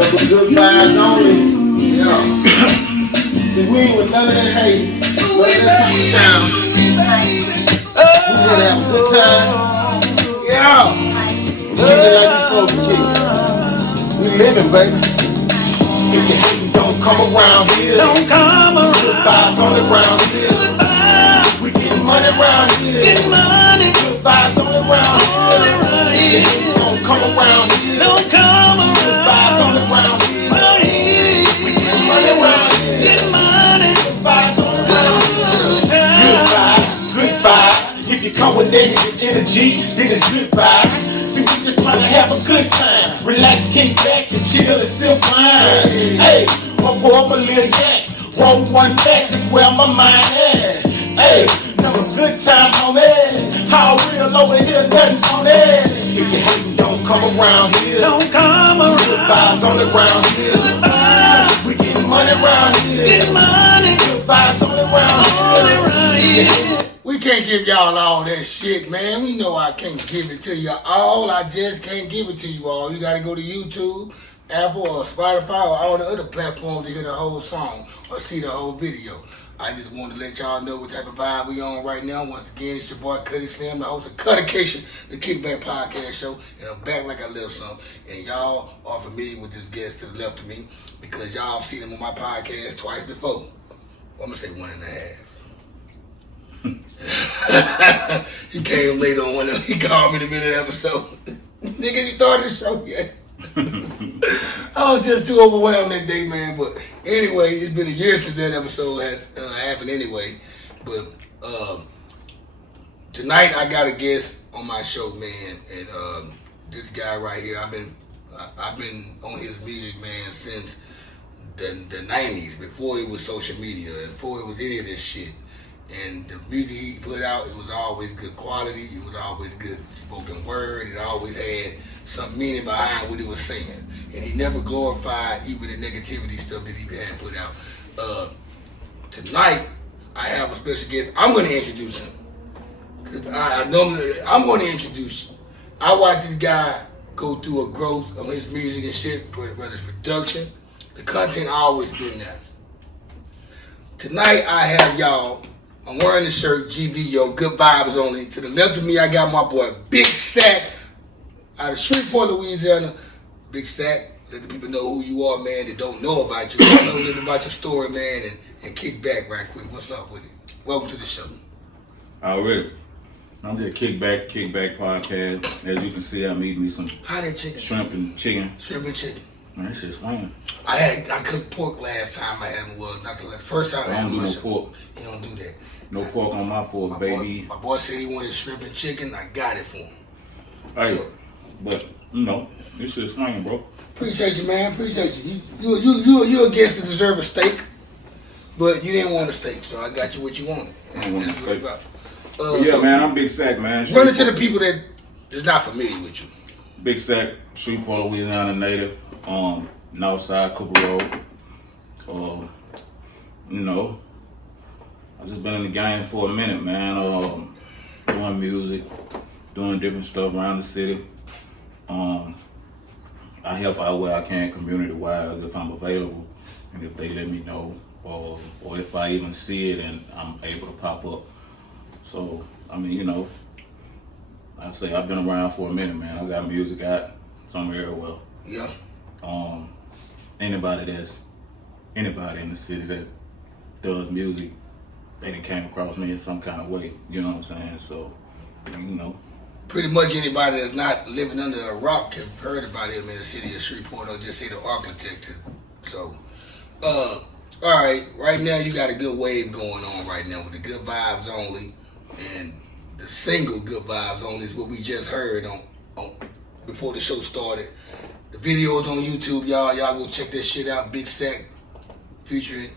Nothing good vibes only. Yeah. See, we ain't with none of that hate. None of that time. We just have a good time. Yeah. We kick it like we supposed to kick it. We living, baby. If you hate, don't come around here. Don't come around. Good vibes only around here. We getting money around here. Get money. Good vibes only around here. If you hate, don't come around here. Don't come around. Good vibes only around here. We getting money around here. Get money. Good vibes only around here. Good vibes, good vibes. If you come with negative energy, then it's good vibes. See, we just trying to have a good time. Relax, kick back, and chill and sip wine. Hey, I'll pour up a little yak. Roll one fact, that's where my mind at. Hey, never good times on it. How real over here, nothing on it. If you hatin', don't come around here. Don't come around. Good vibes on the ground here. We getting money around here. Get money. Good vibes on the ground here. We can't give y'all all that shit, man. We know I can't give it to you all. I just can't give it to you all. You gotta go to YouTube, Apple, or Spotify, or all the other platforms to hear the whole song or see the whole video. I just wanted to let y'all know what type of vibe we on right now. Once again, it's your boy Cuddy Slim, the host of Cuddication, the Kickback Podcast Show. And I'm back like I left some. And y'all are familiar with this guest to the left of me because y'all seen him on my podcast twice before. Well, I'm gonna say 1.5. He came late on one of them. He called me in the middle of the episode. Nigga, you started the show yet? I was just too overwhelmed that day, man. But anyway, it's been a year since that episode has happened anyway. But tonight I got a guest on my show, man. And this guy right here, I've been on his music, man, since the 90s, before it was social media, before it was any of this shit. And the music he put out, it was always good quality. It was always good spoken word. It always had some meaning behind what he was saying. And he never glorified even the negativity stuff that he had put out. Tonight, I have a special guest. I'm going to introduce him. Because I'm going to introduce you. I watch this guy go through a growth of his music and shit, whether it's production. The content always been there. Tonight, I have y'all. I'm wearing the shirt, GBO, Good Vibes Only. To the left of me, I got my boy, Big Sacc, out of Shreveport, Louisiana. Big Sacc, let the people know who you are, man, that don't know about you. Tell them a little bit about your story, man, and kick back right quick. What's up with it? Welcome to the show. Already. I'm just Kickback Podcast. As you can see, I'm eating me some shrimp and chicken. Shrimp and chicken. Man, that shit's swinging. I cooked pork last time I had him. Well, not the first time I had him. I don't do no pork. He don't do that. No pork on my fork, baby. My boy said he wanted shrimp and chicken. I got it for him. Hey, but you know, this shit's swinging, bro. Appreciate you, man. Appreciate you. You're a guest that deserve a steak, but you didn't want a steak, so I got you what you wanted. I don't want a steak. So, man, I'm Big Sacc, man. Run it to the people that is not familiar with you. Big Sacc, Shreveport, Louisiana native. Northside Cooper Road. You know, I've just been in the game for a minute, man. Doing music, doing different stuff around the city. I help out where I can community-wise if I'm available and if they let me know, or if I even see it and I'm able to pop up. So, I mean, you know, I say I've been around for a minute, man. I got music out somewhere everywhere. Yeah. Anybody in the city that does music, they done came across me in some kind of way. You know what I'm saying? So, you know. Pretty much anybody that's not living under a rock have heard about him in the city of Shreveport or just say the architect. So, all right. Right now you got a good wave going on right now with the Good Vibes Only, and the single Good Vibes Only is what we just heard on before the show started. The video is on YouTube, y'all. Y'all go check that shit out. Big Sacc featuring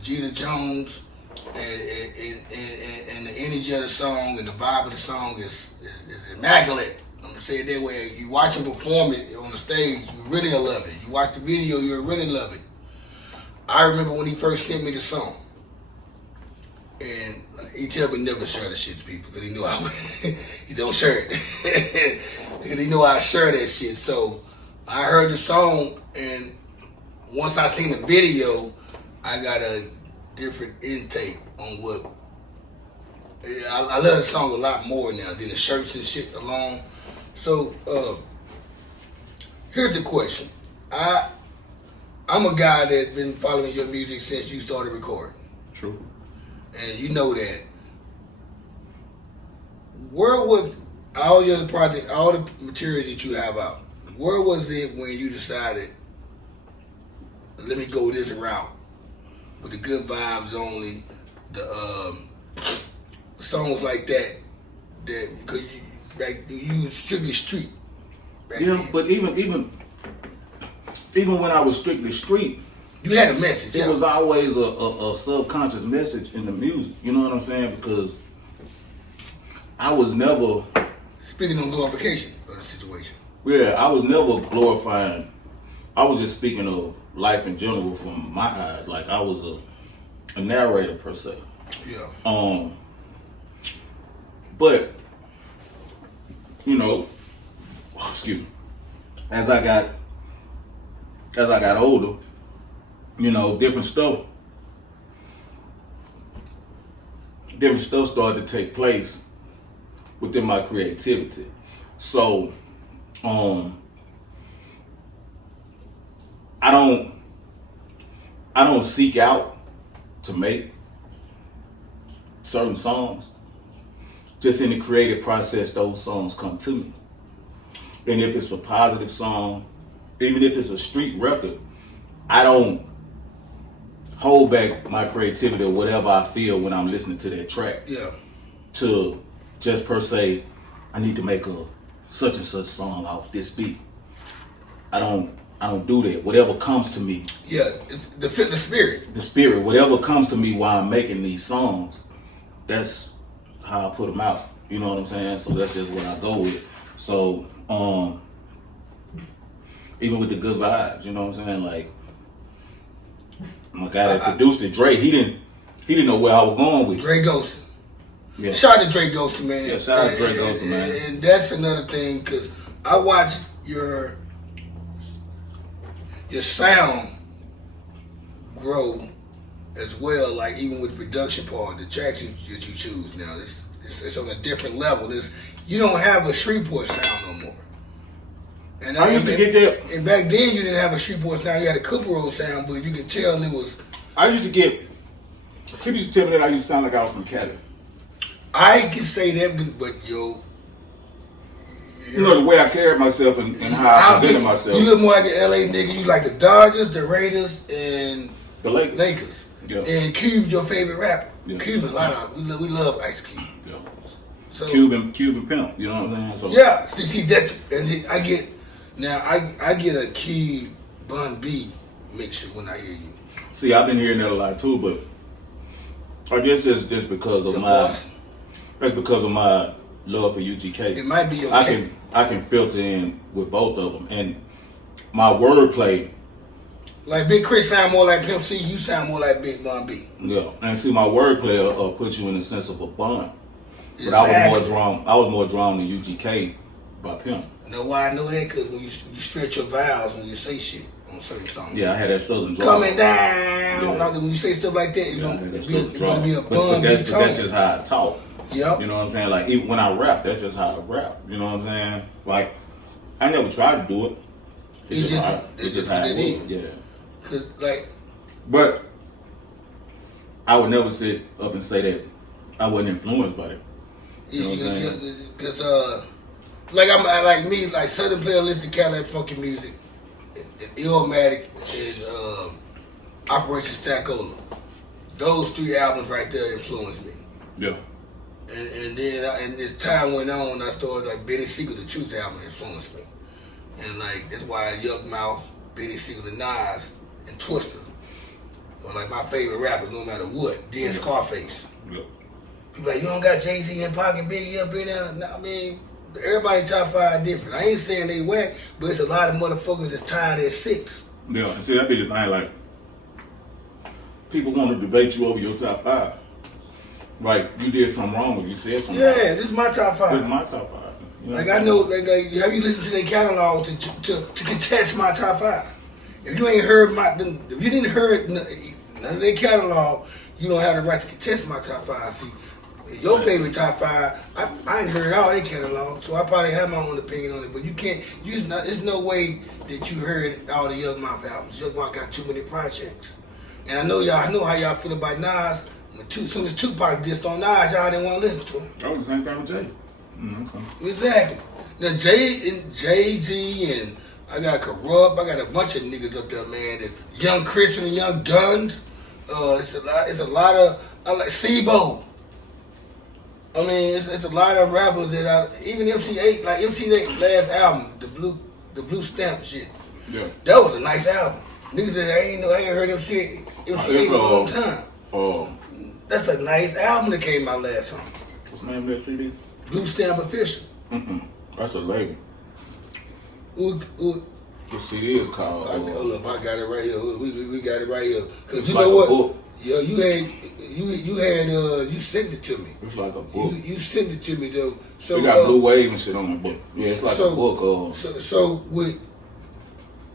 Gina Jones, and the energy of the song and the vibe of the song is immaculate. I'm gonna say it that way. You watch him perform it on the stage, you really gonna love it. You watch the video, you'll really love it. I remember when he first sent me the song, and he tell me never share the shit to people because he knew I would. He don't share it because he knew I share that shit. So I heard the song and once I seen the video, I got a different intake on what. I love the song a lot more now than the shirts and shit alone. So here's the question. I'm a guy that's been following your music since you started recording. True. And you know that. Where was all your project, all the material that you have out? Where was it when you decided, let me go this route with the good vibes only, the songs like that because you was strictly street. Yeah, then. But even when I was strictly street, you had a message. It was always a subconscious message in the music. You know what I'm saying? Because I was never speaking on glorification of the situation. Yeah, I was never glorifying. I was just speaking of life in general from my eyes. Like I was a narrator per se. Yeah. But you know, excuse me. As I got older, you know, different stuff started to take place within my creativity. So, I don't seek out to make certain songs. Just in the creative process, those songs come to me. And if it's a positive song, even if it's a street record, I don't hold back my creativity or whatever I feel when I'm listening to that track. Yeah. To just per se, I need to make a such and such song off this beat. I don't do that. Whatever comes to me. Yeah, the spirit. The spirit. Whatever comes to me while I'm making these songs, that's how I put them out. You know what I'm saying? So that's just what I go with. So, even with the good vibes, you know what I'm saying? Like, my guy that produced it, Dre, he didn't know where I was going with it. Dre Ghostin. Yeah. Shout out to Dre Ghostin, man. Yeah, shout out to Dre Ghostin, man. And that's another thing, because I watched your sound grow as well, like even with the production part, the tracks that you choose now, it's on a different level. You don't have a Shreveport sound no more. And I used to get that. And back then you didn't have a Shreveport sound, you had a Cooper Road sound, but you could tell it was. I used to get, people used to tell me that I used to sound like I was from Cali. I can say that, but yo. You know, the way I carried myself and how I presented myself. You look more like an LA nigga. You like the Dodgers, the Raiders, and the Lakers. Yeah. And Cube's your favorite rapper. Yeah. Cube, a lot of we love Ice Cube. Yeah. So Cuban pimp. You know what I'm saying? So, yeah. See that's and I get a Key Bun B mixture when I hear you. See, I've been hearing that a lot too, but I guess just because of that's because of my love for UGK. It might be your I can filter in with both of them, and my wordplay. Like Big Chris sound more like Pimp C, you sound more like Big Bun B. Yeah, and see, my wordplay put you in the sense of a bun, but I was more drawn to UGK by Pimp. You know why I know that? Because when you stretch your vowels when you say shit on certain songs. Yeah, I had that southern draw. Coming down. Yeah. When you say stuff like that, it's going to be a bun. But that's just how I talk. Yep. You know what I'm saying? Like, even when I rap, that's just how I rap. You know what I'm saying? Like, I never tried to do it. It's just how it is. Yeah. Cause like, but I would never sit up and say that I wasn't influenced by it. You know what I'm saying? Because like me, like Southern Playlist and Cadillac Funky Music, and Illmatic and Operation Stackola. Those three albums right there influenced me. Yeah. And then as time went on, I started like Benny Siegel, the Truth album influenced me, and like that's why Yuck Mouth, Benny Siegel, and Nas, and Twista are like my favorite rappers, no matter what. Then Scarface. Yeah. People like, you don't got Jay-Z and Pac and Biggie up in there. No, I mean, everybody top five different. I ain't saying they whack, but it's a lot of motherfuckers that's tied at 6. Yeah, and see, that be the thing. Like, people want to debate you over your top 5. Like, you did something wrong when you said something wrong. Yeah, this is my top 5. This is my top 5. You know like, I know, like, have you listened to their catalog to contest my top 5? If you ain't heard if you didn't hear none of their catalog, you don't have the right to contest my top 5. See, your favorite top 5, I ain't heard all their catalog, so I probably have my own opinion on it. But you can't. There's no way that you heard all the Young Mouth albums. Young Mouth got too many projects, and I know how y'all feel about Nas. As soon as Tupac dissed on Nas, y'all didn't want to listen to him. That was the same thing with Jay. Okay. Exactly. Now Jay-Z and I got Corrupt. I got a bunch of niggas up there, man. There's Young Christian and Young Guns. It's a lot of I like Sebo. I mean, it's a lot of rappers that even MC8, like MC8 last album, the Blue Stamp shit. Yeah. That was a nice album. Niggas that I ain't heard MC8 in a long time. That's a nice album that came out last summer. What's the name of that CD? Blue Stamp Official. That's a label. The CD is called. Hold up, I got it right here. We got it right here. Cause you like know what? Book. Yo, you sent it to me. It's like a book. You sent it to me though. So we got Blue Wave and shit on the book. Yeah, it's like a book. So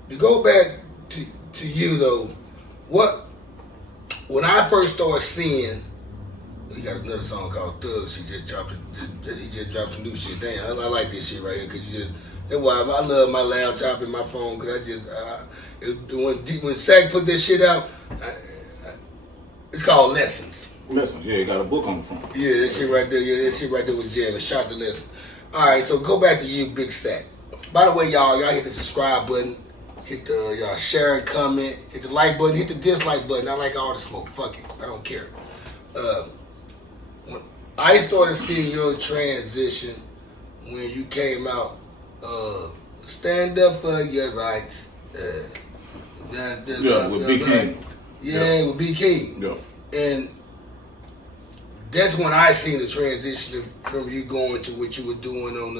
to go back to you though, when I first started seeing, he got another song called Thugs. He just dropped some new shit. Damn, I like this shit right here because that's why I love my laptop and my phone because when Sacc put this shit out, it's called Lessons. Lessons, yeah, got a book on the front. Yeah, that shit right there. Yeah, that shit right there was jail. Shot the lesson. All right, so go back to you, Big Sacc. By the way, y'all hit the subscribe button, hit the y'all share and comment, hit the like button, hit the dislike button. I like all the smoke. Fuck it, I don't care. When I started seeing your transition when you came out, stand up for your rights. With B King. Yeah, with B King. Yeah. And that's when I seen the transition from you going to what you were doing on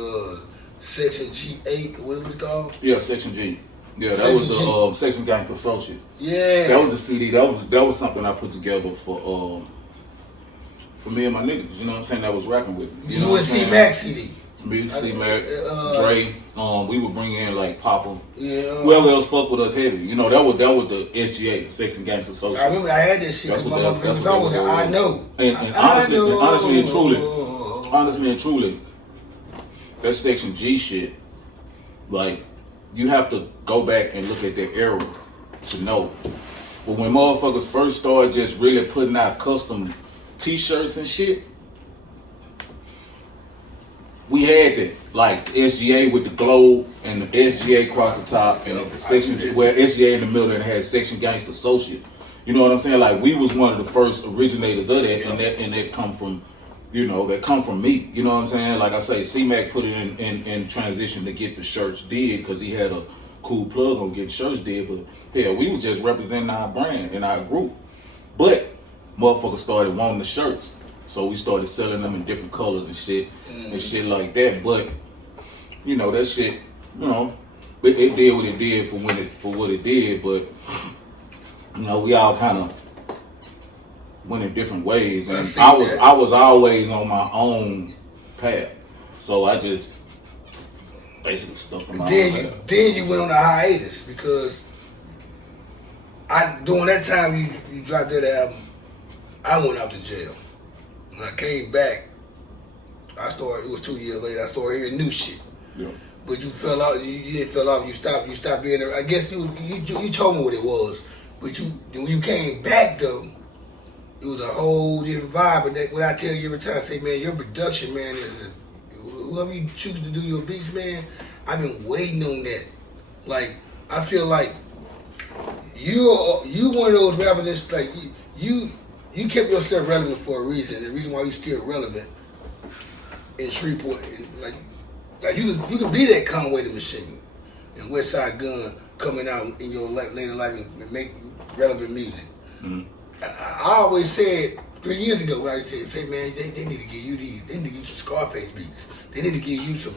Section G8, what was it called? Yeah, Section G. Yeah, that was the Section Gangster Associate. Yeah. That was the CD. That was something I put together for me and my niggas. You know what I'm saying? That was rapping with me. You and C-Mac CD. Me, C-Mac, Dre. We would bring in like Papa. Yeah. Whoever else fuck with us heavy. You know, that was the SGA, the Section Gangster Associate. I remember I had this shit because my mother was on with it. I know. And honestly and truly, that Section G shit, like, you have to go back and look at that era to know. But when motherfuckers first started just really putting out custom t-shirts and shit, we had that. Like SGA with the globe and the SGA across the top and the section where SGA in the middle and it had Section Gangster Associate. You know what I'm saying? Like, we was one of the first originators of that, and that come from, that come from me. You know what I'm saying? Like I say, C-Mac put it in transition to get the shirts did because he had a cool plug on getting shirts did. But hell, we was just representing our brand and our group. But motherfuckers started wanting the shirts, so we started selling them in different colors and shit like that. But that shit, it did what it did for what it did. But we all kind of went in different ways, and I was always on my own path, so I just basically stuck in my own path. Then you went on a hiatus because during that time you dropped that album, I went out to jail. When I came back, it was 2 years later, I started hearing new shit. Yeah. But you fell out. You didn't fell off. You stopped being there. I guess you told me what it was. But when you came back though, it was a whole different vibe. And what I tell you every time, I say, man, your production, man, whoever you choose to do your beats, man, I've been waiting on that. Like, I feel like you one of those rappers that's like you kept yourself relevant for a reason. The reason why you still relevant in Shreveport, like you could be that Conway the Machine and West Side Gun coming out in your later life and make relevant music. Mm-hmm. I always said 3 years ago when I said, hey man, they need to give you these. They need to give you some Scarface beats. They need to give you some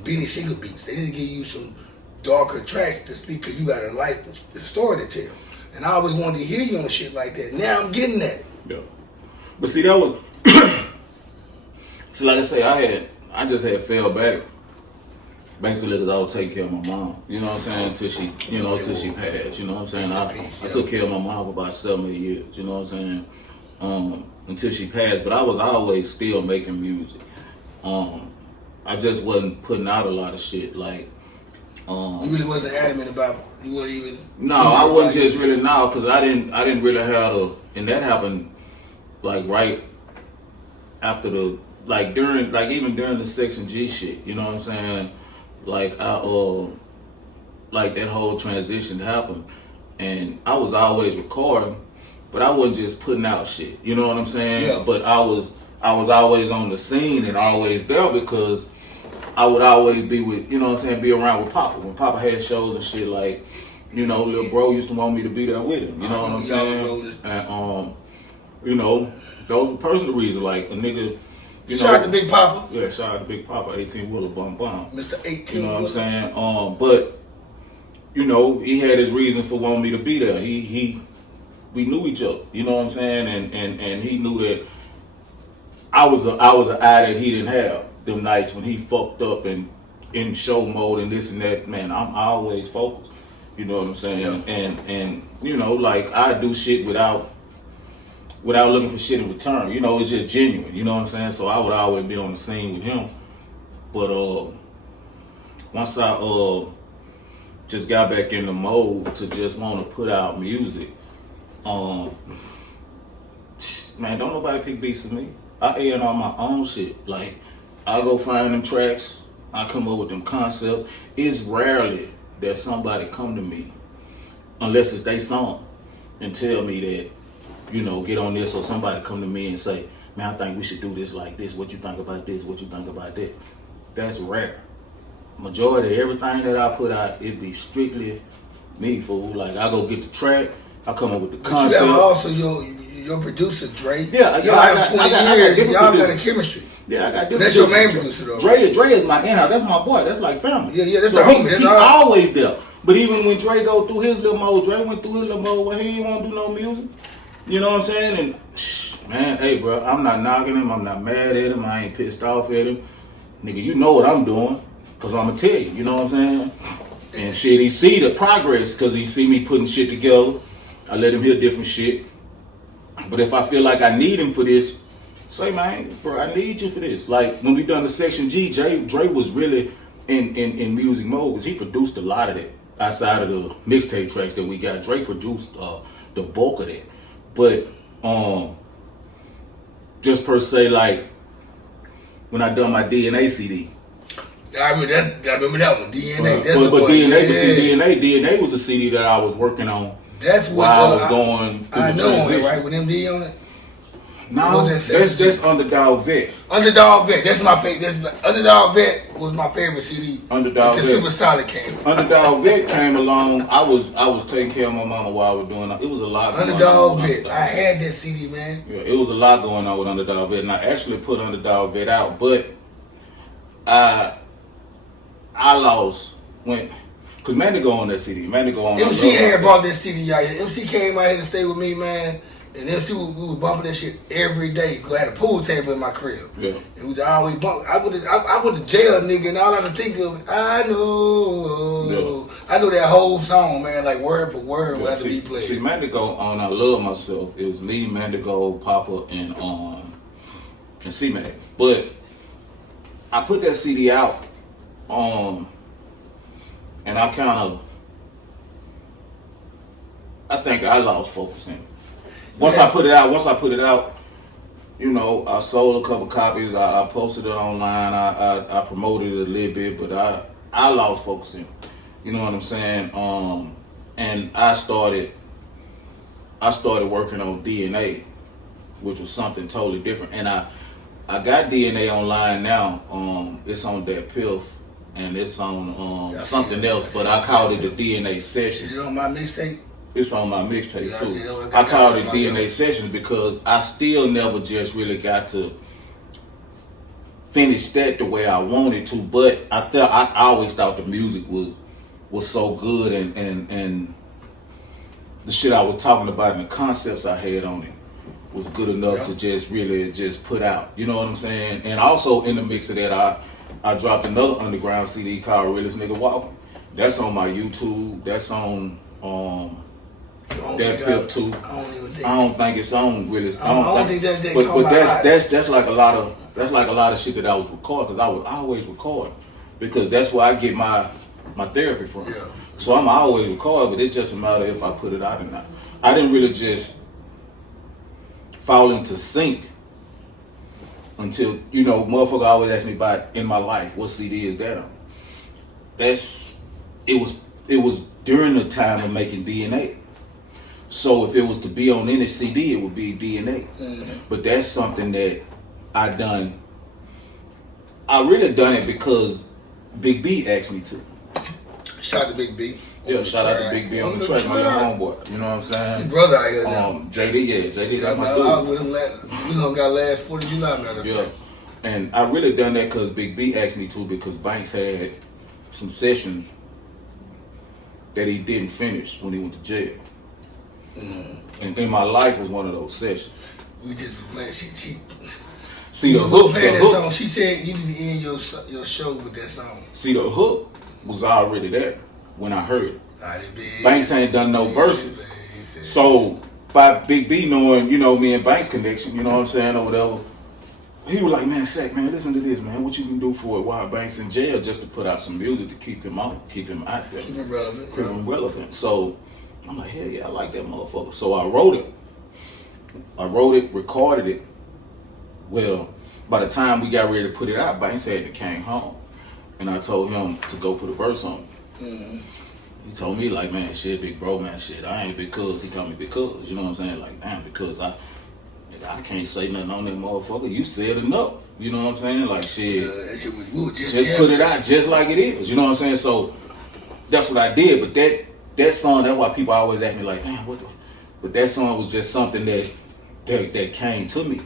Benny Siegel beats. They need to give you some darker tracks to speak because you got a life, a story to tell. And I always wanted to hear you on shit like that. Now I'm getting that. Yeah. But see, that was so like I say, I just had fell back basically because I was taking care of my mom. You know what I'm saying? Until she passed. You know what I'm saying? I took care of my mom for about 7 years. You know what I'm saying? Until she passed, but I was always still making music. I just wasn't putting out a lot of shit. Like, you really wasn't adamant about. You weren't even. No, I wasn't just really because I didn't really have and that happened like right after even during the Section G shit. You know what I'm saying? Like like that whole transition happened, and I was always recording, but I wasn't just putting out shit. You know what I'm saying? Yeah. But I was always on the scene and always there because I would always be with, you know what I'm saying, be around with Papa. When Papa had shows and shit, like, you know, little bro used to want me to be there with him. You know what I'm saying? And, you know, those were personal reasons. Like, a nigga, you shout know. out to Big Papa. Yeah, shout out to Big Papa, 18-wheeler, bum. Mr. 18-wheeler. You know what I'm saying? But, you know, he had his reason for wanting me to be there. We knew each other, you know what I'm saying? And he knew that I was an eye that he didn't have. Them nights when he fucked up and in show mode and this and that, man, I'm always focused. You know what I'm saying? Yeah. And you know, like, I do shit without looking for shit in return. You know, it's just genuine. You know what I'm saying? So I would always be on the scene with him. But once I just got back in the mode to just want to put out music, man, don't nobody pick beats for me. I A&R on my own shit. Like, I go find them tracks, I come up with them concepts. It's rarely that somebody come to me, unless it's their song, and tell me that, you know, get on this, or somebody come to me and say, man, I think we should do this like this. What you think about this? What you think about that? That's rare. Majority of everything that I put out, it be strictly me, fool. Like, I go get the track, I come up with the concept. But you have also your producer, Dre. Yeah, y'all have 20 years. Y'all got a chemistry. Yeah, I got different. That's your main producer, though. Dre is my in-house. That's my boy. That's like family. Yeah, that's so the homie. He always there. But even when Dre go through his little mode, Dre went through his little mode where he didn't want to do no music. You know what I'm saying? And man, hey, bro, I'm not knocking him. I'm not mad at him. I ain't pissed off at him. Nigga, you know what I'm doing, because I'm going to tell you. You know what I'm saying? And shit, he see the progress because he see me putting shit together. I let him hear different shit. But if I feel like I need him for this, say, man, bro, I need you for this. Like, when we done the Section G, Dre was really in music mode because he produced a lot of that. Outside of the mixtape tracks that we got, Dre produced the bulk of that. But just per se, like, when I done my DNA CD. I remember that one, DNA. But DNA was a CD that I was working on. That's what I was going through I the know transition. it, right? With MD on it. No, that's Underdog Vet. Underdog Vet. That's my favorite. Underdog Vet was my favorite CD. Underdog Vet. Until Superstar came. Underdog Vet came along. I was taking care of my mama while I was doing it. It was a lot going Underdog on. Vet. I had that CD, man. Yeah, it was a lot going on with Underdog Vet, and I actually put Underdog Vet out, but I lost when. Cause Mandy go on that CD. Mandy go on. MC had brought that CD out here. MC came out here to stay with me, man. And MC, we was bumping that shit every day. Cause I had a pool table in my crib. Yeah. And we always bump. I went to jail, nigga, and all I could think of, I know. Yeah. I know that whole song, man, like word for word, yeah, after he played. See, Mandy go on. I Love Myself. It was me, Mandy Go, Papa, and C-Mac. But I put that CD out. And I think I lost focusing. Once I put it out, you know, I sold a couple copies. I posted it online. I promoted it a little bit, but I lost focusing. You know what I'm saying? And I started working on DNA, which was something totally different. And I got DNA online now. It's on that Piff. And it's on something else, but I called it the DNA Sessions. Is it on my mixtape? It's on my mixtape too. I called it DNA Sessions because I still never just really got to finish that the way I wanted to. But I always thought the music was so good, and the shit I was talking about and the concepts I had on it was good enough to just really just put out. You know what I'm saying? And also in the mix of that, I dropped another underground CD called Realest Nigga Walking. That's on my YouTube. That's on that Fifth too. I don't think it's on Realest. I don't think that but that's like a lot of shit that I was recording, because I was always recording, because that's where I get my therapy from. Yeah. So I'm always record, but it just a matter if I put it out or not. I didn't really just fall into sync until, you know, motherfucker always ask me about in my life, what CD is that on? It was during the time of making DNA. So if it was to be on any CD, it would be DNA. Mm-hmm. But that's something that I really done it because Big B asked me to. Shout out to Big B. Yeah, shout out to Big B on the track, my little homeboy. You know what I'm saying? His brother out here now. JD got my dude. I was with him we gonna got last 4th of July, matter of fact. And I really done that because Big B asked me to, because Banks had some sessions that he didn't finish when he went to jail. Mm. And in my life was one of those sessions. We just, man, she see the hook. That song. She said you need to end your show with that song. See, the hook was already there when I heard it. Banks ain't done no verses. So by Big B knowing, you know, me and Banks connection, you know what I'm saying, or whatever, he was like, man, Sacc, man, listen to this, man. What you can do for it while Banks in jail, just to put out some music to keep him out there. Keep him relevant. Keep him relevant. So I'm like, hell yeah, I like that motherfucker. So I wrote it, recorded it. Well, by the time we got ready to put it out, Banks had to came home. And I told him to go put a verse on it. Mm-hmm. He told me, like, man, shit, big bro, man, shit, I ain't because. He called me because, you know what I'm saying? Like, damn, because I can't say nothing on that motherfucker. You said enough, you know what I'm saying? Like, shit, that shit was just put it out just like it is, you know what I'm saying? So that's what I did. But that song, that's why people always ask me, like, damn, what? But that song was just something that came to me,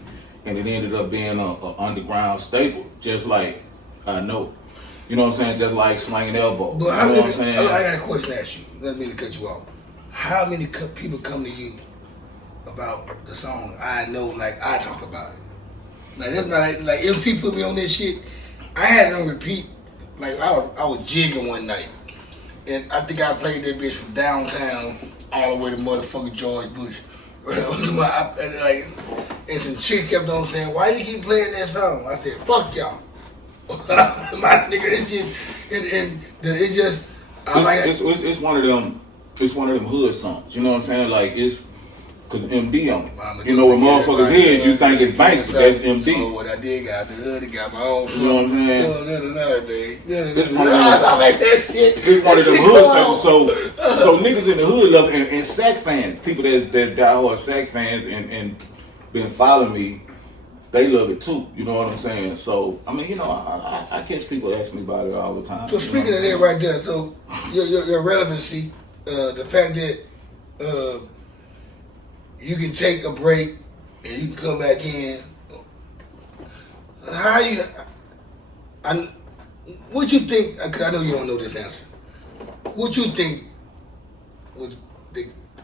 and it ended up being a underground staple, just like I know. You know what I'm saying? Just like Swinging Elbow. But you know what I'm saying? I got a question to ask you. Let me cut you off. How many people come to you about the song I Know, like I talk about it? Like, that's not like MC put me on this shit. I had it on repeat. Like, I was jigging one night. And I think I played that bitch from downtown all the way to motherfucking George Bush. And some chicks kept on saying, why you keep playing that song? I said, fuck y'all. My nigga, this shit, and it's just, it's one of them hood songs. You know what I'm saying? Like, it's because MD on it. You know what motherfuckers hear, you think it's Banks, but that's MD. So what I did, got the hood, and got my own. You know what I'm saying? It's one of them hood staples. So niggas in the hood love and Sacc fans, people that's diehard Sacc fans and been following me. They love it too, you know what I'm saying? So, I mean, you know, I catch people ask me about it all the time. So speaking of that right there, so your relevancy, the fact that you can take a break and you can come back in, what you think, because I know you don't know this answer, what you think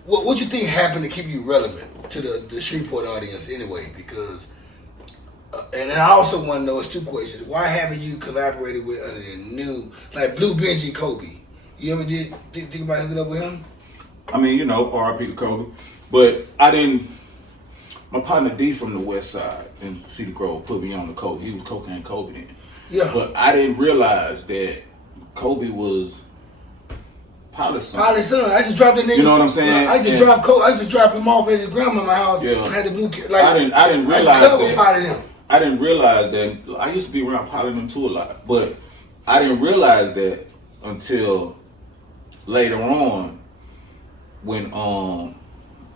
what you think happened to keep you relevant to the Shreveport audience anyway? Because and I also want to know, it's two questions. Why haven't you collaborated with other than new, like Blue Benji and Kobe? You ever did think about hooking up with him? I mean, you know, R.I.P. to Kobe. But I didn't, my partner D from the West Side in Cedar Grove put me on the Kobe. He was Cocaine Kobe then. Yeah. But I didn't realize that Kobe was Polly's son. Polly's son. I just dropped the nigga. You know what I'm saying? I just dropped him off at his grandma's house. Yeah. I had the blue kid. Like, I didn't realize that. Polly them. I didn't realize that. I used to be around Polly them too a lot, but I didn't realize that until later on, when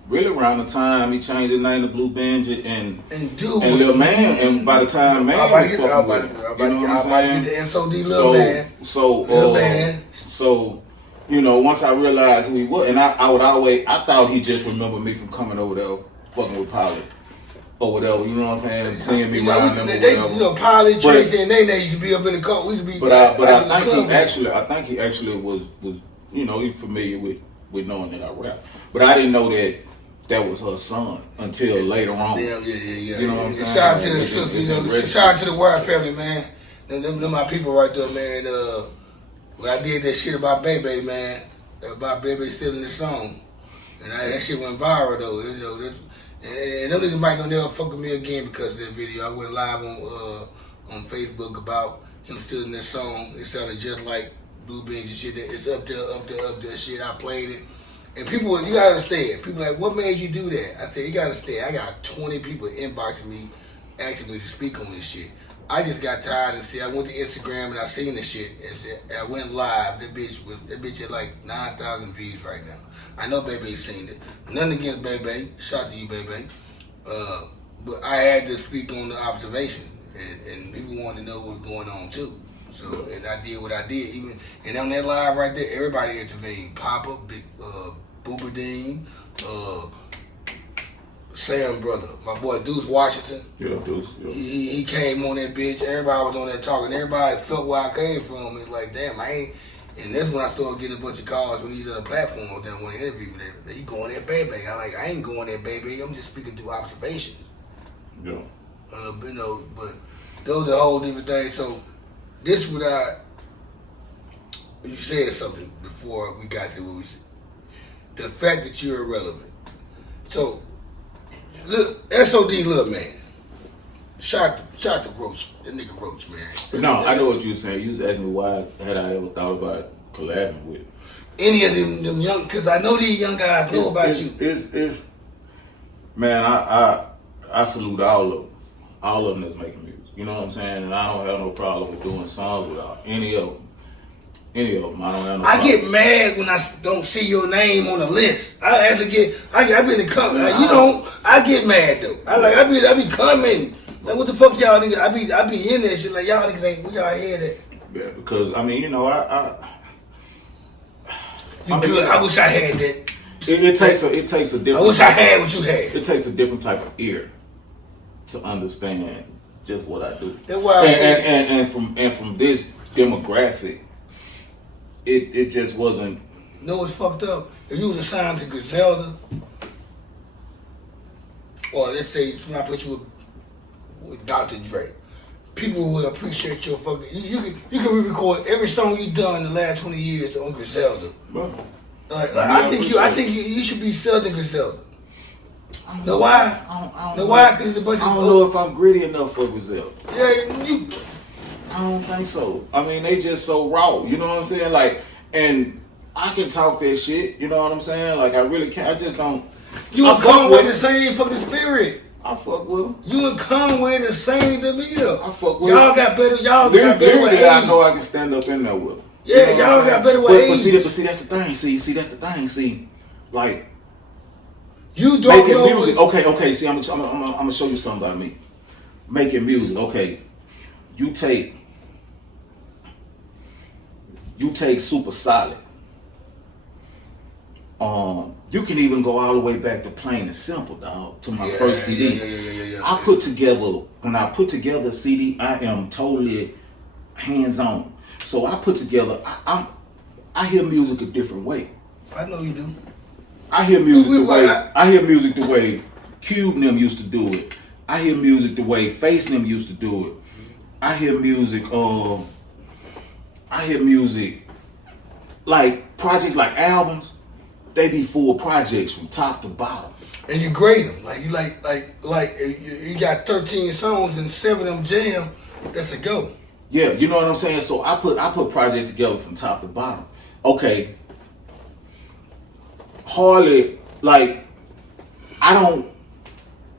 really around the time he changed his name to Blue Benji and Lil Man, and by the time Man was fucking with him, you know what I'm saying? Get the SOD Lil Man. So you know, once I realized who he was, and I thought he just remembered me from coming over there fucking with Polly or whatever, you know what I'm saying? Seeing me around them or whatever. You know, Polly, Tracy, and they used to be up in the car. We used to be. But I think he actually was you know, he familiar with knowing that I rap. But I didn't know that was her son until later on. Yeah. You know what I'm saying? Shout out to the sister, shout out to the Wire family, man. Them my people right there, man. When I did that shit about Bebe, man, about Bebe stealing the song, and that shit went viral though. You know, and them niggas might not never fuck with me again because of that video. I went live on Facebook about him stealing that song. It sounded just like Blue Beans and shit. It's up there, shit. I played it. And people, you gotta understand, people like, what made you do that? I said, you gotta understand, I got 20 people inboxing me, asking me to speak on this shit. I just got tired and said, I went to Instagram and I seen the shit and said, I went live. That bitch had like 9,000 views right now. I know Bebe seen it. Nothing against Bebe. Shout to you, Bebe. But I had to speak on the observation, and people wanted to know what's going on too. So, and I did what I did. Even and on that live right there, everybody intervened. Papa, Big Booba Dean, Sam brother, my boy Deuce Washington. Yeah, Deuce. Yeah. He came on that bitch. Everybody was on there talking. Everybody felt where I came from. It's like, damn, I ain't. And that's when I started getting a bunch of calls from these other platforms that want to interview me. They you going there, baby? I ain't going there, baby. I'm just speaking through observations. Yeah. You know, but those are a whole different things. So this what you said something before we got to what we said. The fact that you're irrelevant. So look, SOD, look, man. Shot the Roach, the nigga Roach, man. No, I know what you were saying. You was asking me why had I ever thought about collabing with any of them young, because I know these young guys know about you. It's man, I salute all of them. All of them that's making music. You know what I'm saying? And I don't have no problem with doing songs without any of them. Any of them, I don't have no problem. I get mad when I don't see your name on the list. I been in comment. Like, you know, I get mad though. I be coming. Like, what the fuck y'all niggas? I be in that shit like y'all niggas ain't. Where y'all head at? Yeah, because I mean, you know, good. I wish I had that. It takes a different. I wish I had what you had. It takes a different type of ear to understand just what I do. That's why I said. And from this demographic, it just wasn't. You know what's fucked up? If you was assigned to Griselda, or let's say when I put you with Dr. Dre, people will appreciate your fucking. You can re-record every song you done in the last 20 years on Griselda. Well, I think you should be Southern Griselda. Know why? Know why? Because it's a bunch of. I don't know if I'm gritty enough for Griselda. Yeah, you. I don't think so. I mean, they just so raw. You know what I'm saying? Like, and I can talk that shit. You know what I'm saying? Like, I really can't. I just don't. You and Conway the same fucking spirit. I fuck with them. You and Conway the same demeanor. I fuck with y'all them. got better. Y'all got better with age. I know I can stand up in there with them. Yeah, you know y'all got better with age. But see, that's the thing. See, that's the thing. See, like, you don't making know music. Okay. See, I'm gonna show you something about me. Making music. Okay, you take Super Solid. You can even go all the way back to Plain and Simple, dog, to my first CD. Yeah. When I put together a CD, I am totally hands-on. So I put together, I hear music a different way. I know you do. I hear music the way Cube and them used to do it. I hear music the way Face and them used to do it. I hear music like projects like albums. They be full projects from top to bottom. And you grade them. Like you got 13 songs and 7 of them jam, that's a go. Yeah, you know what I'm saying? So I put projects together from top to bottom. Okay. Hardly, like, I don't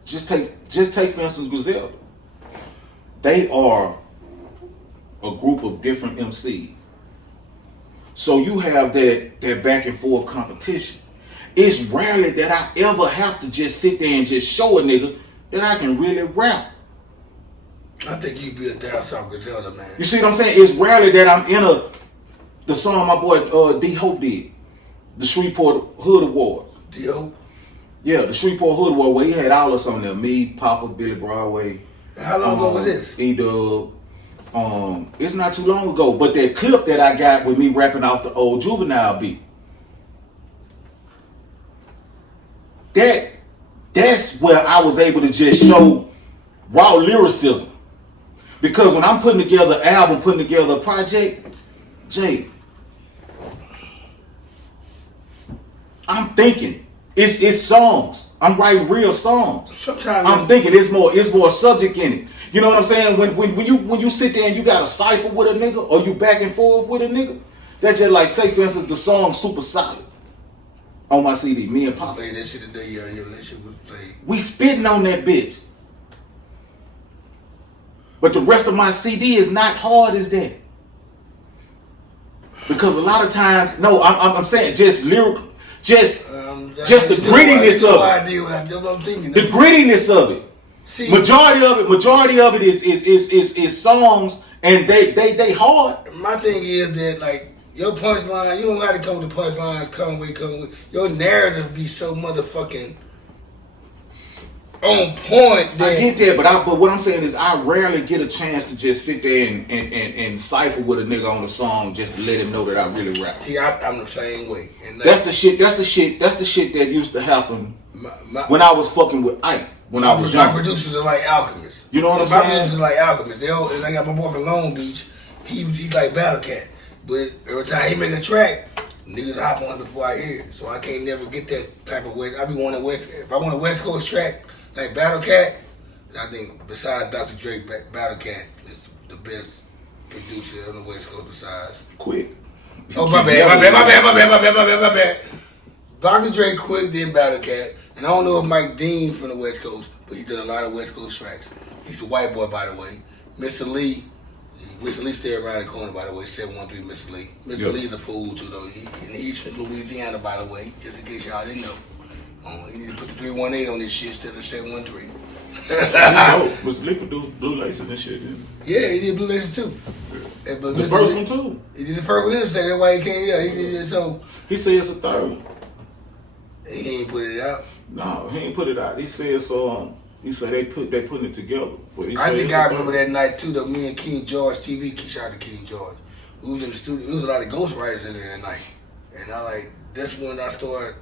just take for instance Griselda. They are a group of different MCs. So you have that back and forth competition. It's rarely that I ever have to just sit there and just show a nigga that I can really rap. I think you'd be a down south Griselda, man. You see what I'm saying? It's rarely that I'm in the song my boy D Hope did, the Shreveport Hood Awards. D Hope? Yeah, the Shreveport Hood Award where he had all of us on there. Me, Papa, Billy Broadway. And how long ago was this? E-Dub. It's not too long ago, but that clip that I got with me rapping off the old Juvenile beat, that's where I was able to just show raw lyricism. Because when I'm putting together an album, putting together a project, Jay, I'm thinking it's songs. I'm writing real songs. Sometimes I'm thinking it's more subject in it. You know what I'm saying? When you sit there and you got a cipher with a nigga or you back and forth with a nigga, that's just like, say for instance, the song Super Solid on my CD, me and Pop. Played that shit today, yo, that shit was played. We spitting on that bitch. But the rest of my CD is not hard as that. Because a lot of times, no, I'm saying just lyrical, just the grittiness of it. I'm thinking. The grittiness of it. See, Majority of it is songs, and they hard. my thing is that, like, your punchline, you don't got to come with the punchlines, come with. Your narrative be so motherfucking on point. I get that, but what I'm saying is I rarely get a chance to just sit there and cipher with a nigga on a song just to let him know that I really rap. See, I'm the same way. And That's the shit that used to happen when I was fucking with Ike. When I was young. My producers are like alchemists. You know what I'm My saying? producers are like alchemists. They got my boy from Long Beach. He's like Battle Cat. But every time he make a track, niggas hop on it before I hear it. So I can't never get that type of West. I be wanting West. If I want a West Coast track like Battle Cat, I think besides Dr. Dre, Battle Cat is the best producer on the West Coast besides. Quick. Oh, my bad. Dr. Dre quick, then Battle Cat. And I don't know if Mike Dean from the West Coast, but he did a lot of West Coast tracks. He's a white boy, by the way. Mr. Lee stay around the corner, by the way, 713 Mr. Lee. Mr. Lee's a fool, too, though. He's from Louisiana, by the way, just in case y'all didn't know. He need to put the 318 on this shit instead of 713. Mr. Lee produced Blue Laces and shit, didn't he? Yeah, he did Blue Laces, too. But The first one, too. He did the first one, that's why he came here. He did it, so... He said it's a third one. He ain't put it out. No, he ain't put it out. He said so. He said they putting it together. But I think I remember that night too. Though me and King George TV, shout out to King George. We was in the studio. There was a lot of ghostwriters in there that night, and that's when I started.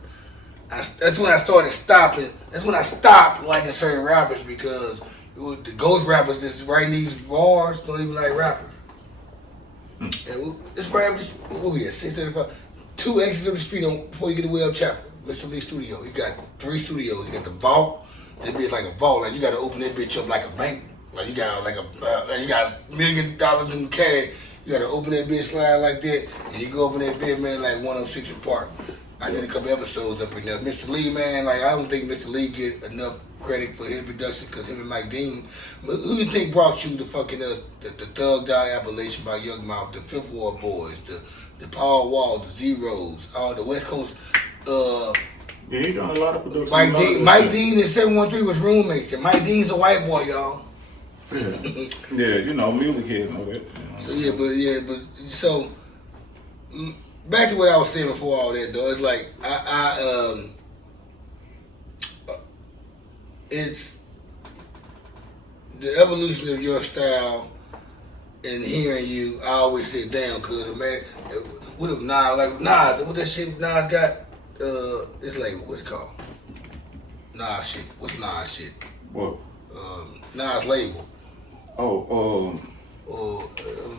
That's when I started stopping. That's when I stopped liking certain rappers because the ghost rappers that's writing these bars don't even like rappers. And this rap, what we at 635, 2 exits of the street before you get to Way Up Chapel. Mr. Lee Studio. He got 3 studios. He got the vault. That bitch like a vault. Like you got to open that bitch up like a bank. Like you got like you got $1 million in cash. You got to open that bitch slide like that, and you go up in that bed, man, like 106 in Park. I did a couple episodes up in there. Mr. Lee, man, like I don't think Mr. Lee get enough credit for his production because him and Mike Dean. Who you think brought you the fucking the Thugged Out Appalachian by Young Mouth, the Fifth Ward Boys, the Paul Wall, the Zeros, all the West Coast. Yeah, he done a lot of production. Mike Dean and 713 was roommates, and Mike Dean's a white boy, y'all. Yeah, you know, music heads know that. So back to what I was saying before all that, though. It's like it's the evolution of your style and hearing you. I always sit down because man, what if Nas, what that shit Nas got? It's like what's it called? Nas shit. What's Nas shit? What? Nas label.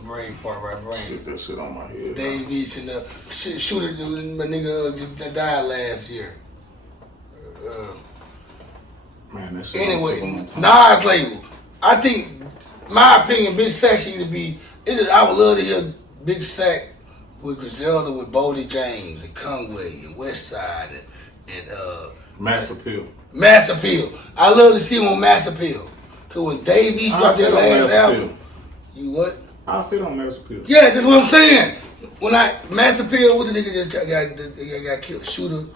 Brain fart right brain. Shit, that shit on my head. Dave East and the shooter, my nigga just died last year. Man, that shit. Anyway, Nas label. I think, my opinion, Big Sacc should either be. I would love to hear Big Sacc with Griselda, with Bodie James and Conway and Westside and Mass Appeal. Mass Appeal. I love to see him on Mass Appeal. Cause when Dave East dropped that last album, you what? I fit on Mass Appeal. Yeah, that's what I'm saying. When Mass Appeal, what the nigga just got killed? Shooter.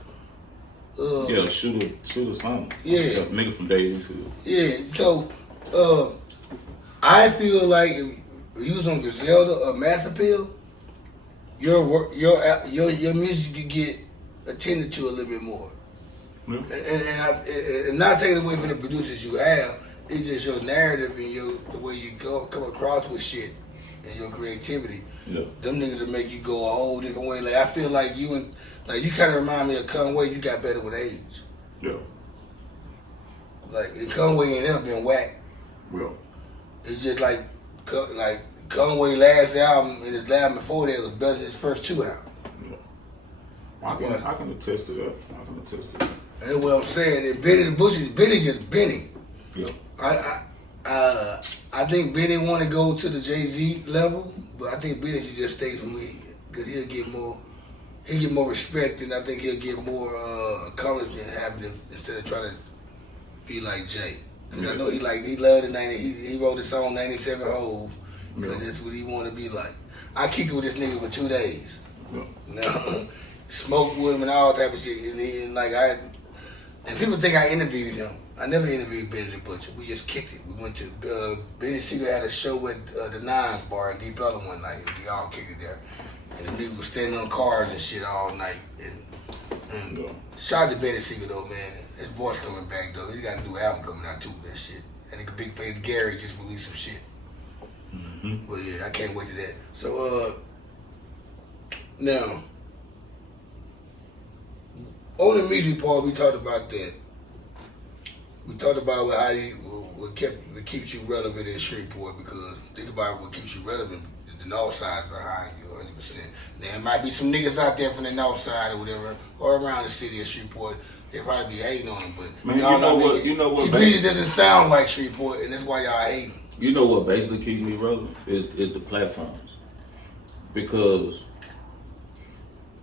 Yeah, shooter something. Yeah. Nigga from Davies. Yeah, so I feel like if you was on Griselda or Mass Appeal, your music could get attended to a little bit more. And not taking away from the producers you have, it's just your narrative and the way you come across with shit and your creativity. Yeah. Them niggas will make you go a whole different way. Like I feel like you kind of remind me of Conway. You got better with age. Yeah. Like Conway ain't ever been whack. Yeah. It's just like like Conway last album and his album before that was better than his first 2 albums. I can attest to that. And that's what I'm saying. And Benny the Butcher, Benny just Benny. Yeah. I think Benny want to go to the Jay-Z level, but I think Benny should just stay who he is, because he'll get more respect, and I think he'll get more accomplishment happening instead of trying to be like Jay. Because I know he loved the 90. He wrote the song 97 Hove because that's what he want to be like. I kicked it with this nigga for 2 days. Yeah. Smoked with him and all type of shit, and people think I interviewed him. I never interviewed Benny the Butcher. We just kicked it. We went to Benny Siegel had a show at the Nines bar in Deep Ellum one night. We all kicked it there, and the nigga was standing on cars and shit all night. And shout out to Benny Siegel though, man. His voice coming back though. He got a new album coming out too. That shit. And the Big Face Gary just released some shit. Mm-hmm. Well, yeah, I can't wait to that. So now on the music part, we talked about that. We talked about how what keeps you relevant in Shreveport, because think about what keeps you relevant is the north side's behind you 100%. There might be some niggas out there from the north side or whatever, or around the city of Shreveport. They probably be hating on him, but man, you know what? His music doesn't sound like Shreveport, and that's why y'all hate him. You know what basically keeps me relevant is the platforms, because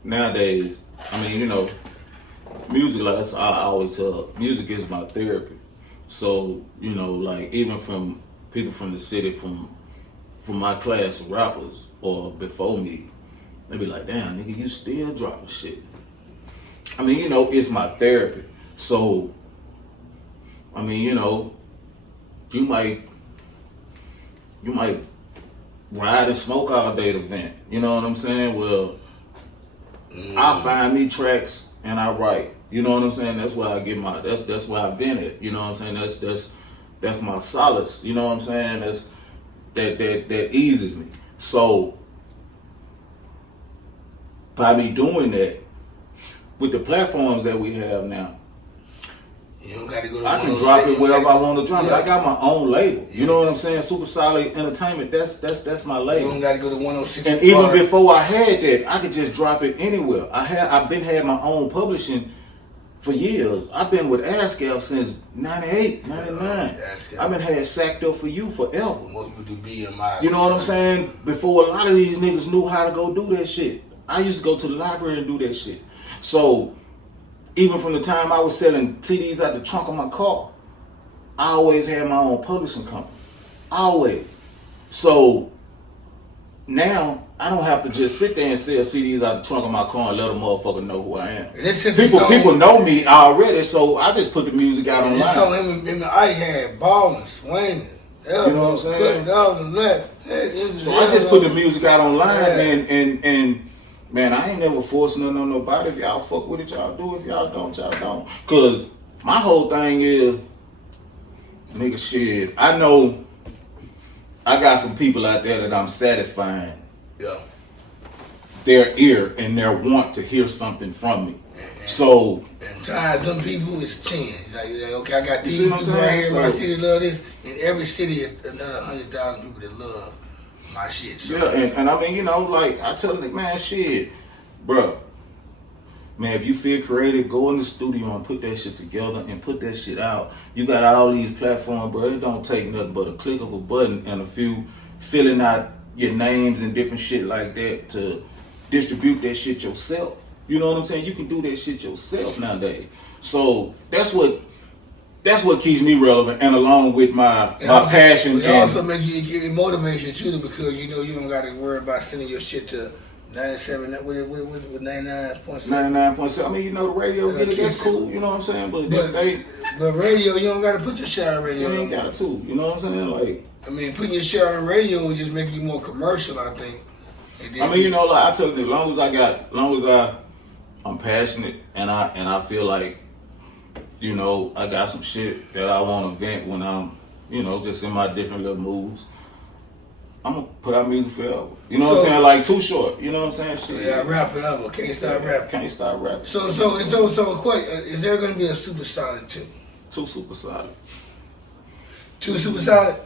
nowadays, I mean, you know, music, like I always tell, music is my therapy. So, you know, like even from people from the city, from my class of rappers or before me, they be like, damn, nigga, you still dropping shit. I mean, you know, it's my therapy. So, I mean, you know, you might ride and smoke all day at the event. You know what I'm saying? Well, I find me tracks and I write. You know what I'm saying? That's where I get my that's where I vent it. You know what I'm saying? That's my solace. You know what I'm saying? That eases me. So by me doing that with the platforms that we have now, you don't gotta go to I can drop it wherever I want to drop it. I got my own label. You know what I'm saying? Super Solid Entertainment. That's my label. You don't gotta go to 106. And even before I had that, I could just drop it anywhere. I've been had my own publishing for years. I've been with ASCAP since 98, 99. I've been had Sacc Up For You forever. Most people do BMI. You know what I'm saying? Before a lot of these niggas knew how to go do that shit. I used to go to the library and do that shit. So even from the time I was selling CDs out the trunk of my car, I always had my own publishing company. Always. So now I don't have to just sit there and sell CDs out the trunk of my car and let a motherfucker know who I am. People know me already, so I just put the music out online. This song him I had balling, swinging. You know what I'm saying? So I just put the music out online, and man, I ain't never forcing nothing on nobody. If y'all fuck with it, y'all do. If y'all don't, y'all don't. Cause my whole thing is, nigga, shit. I know I got some people out there that I'm satisfying. Yeah. Their ear and their want to hear something from me. So and times them people is 10. Like, okay, I got these people right here in my city love this. In every city is another 100,000 people that love my shit. So. Yeah, and I mean, you know, like I tell them, man, shit, bro. Man, if you feel creative, go in the studio and put that shit together and put that shit out. You got all these platforms, bro. It don't take nothing but a click of a button and a few filling out your names and different shit like that to distribute that shit yourself. You know what I'm saying? You can do that shit yourself nowadays. So that's what keeps me relevant, and along with my passion. It also make you give you motivation too, because you know you don't got to worry about sending your shit to 97. What 99.7? 99.7. I mean, you know, the radio that's cool. You know what I'm saying? But radio, you don't got to put your shit on radio. You ain't got to. You know what I'm saying? Like, I mean, putting your shit on the radio would just make you more commercial, I think. I mean, you know, like I tell you, as long as I'm passionate and I feel like, you know, I got some shit that I want to vent when I'm, you know, just in my different little moods, I'm gonna put out music forever. You know what I'm saying? Like Too Short. You know what I'm saying? Shit. Yeah, I rap forever. Can't stop rapping. Can't stop rapping. So, quick, is there gonna be a Super Solid 2? 2 Super Solid. 2 Super Solid?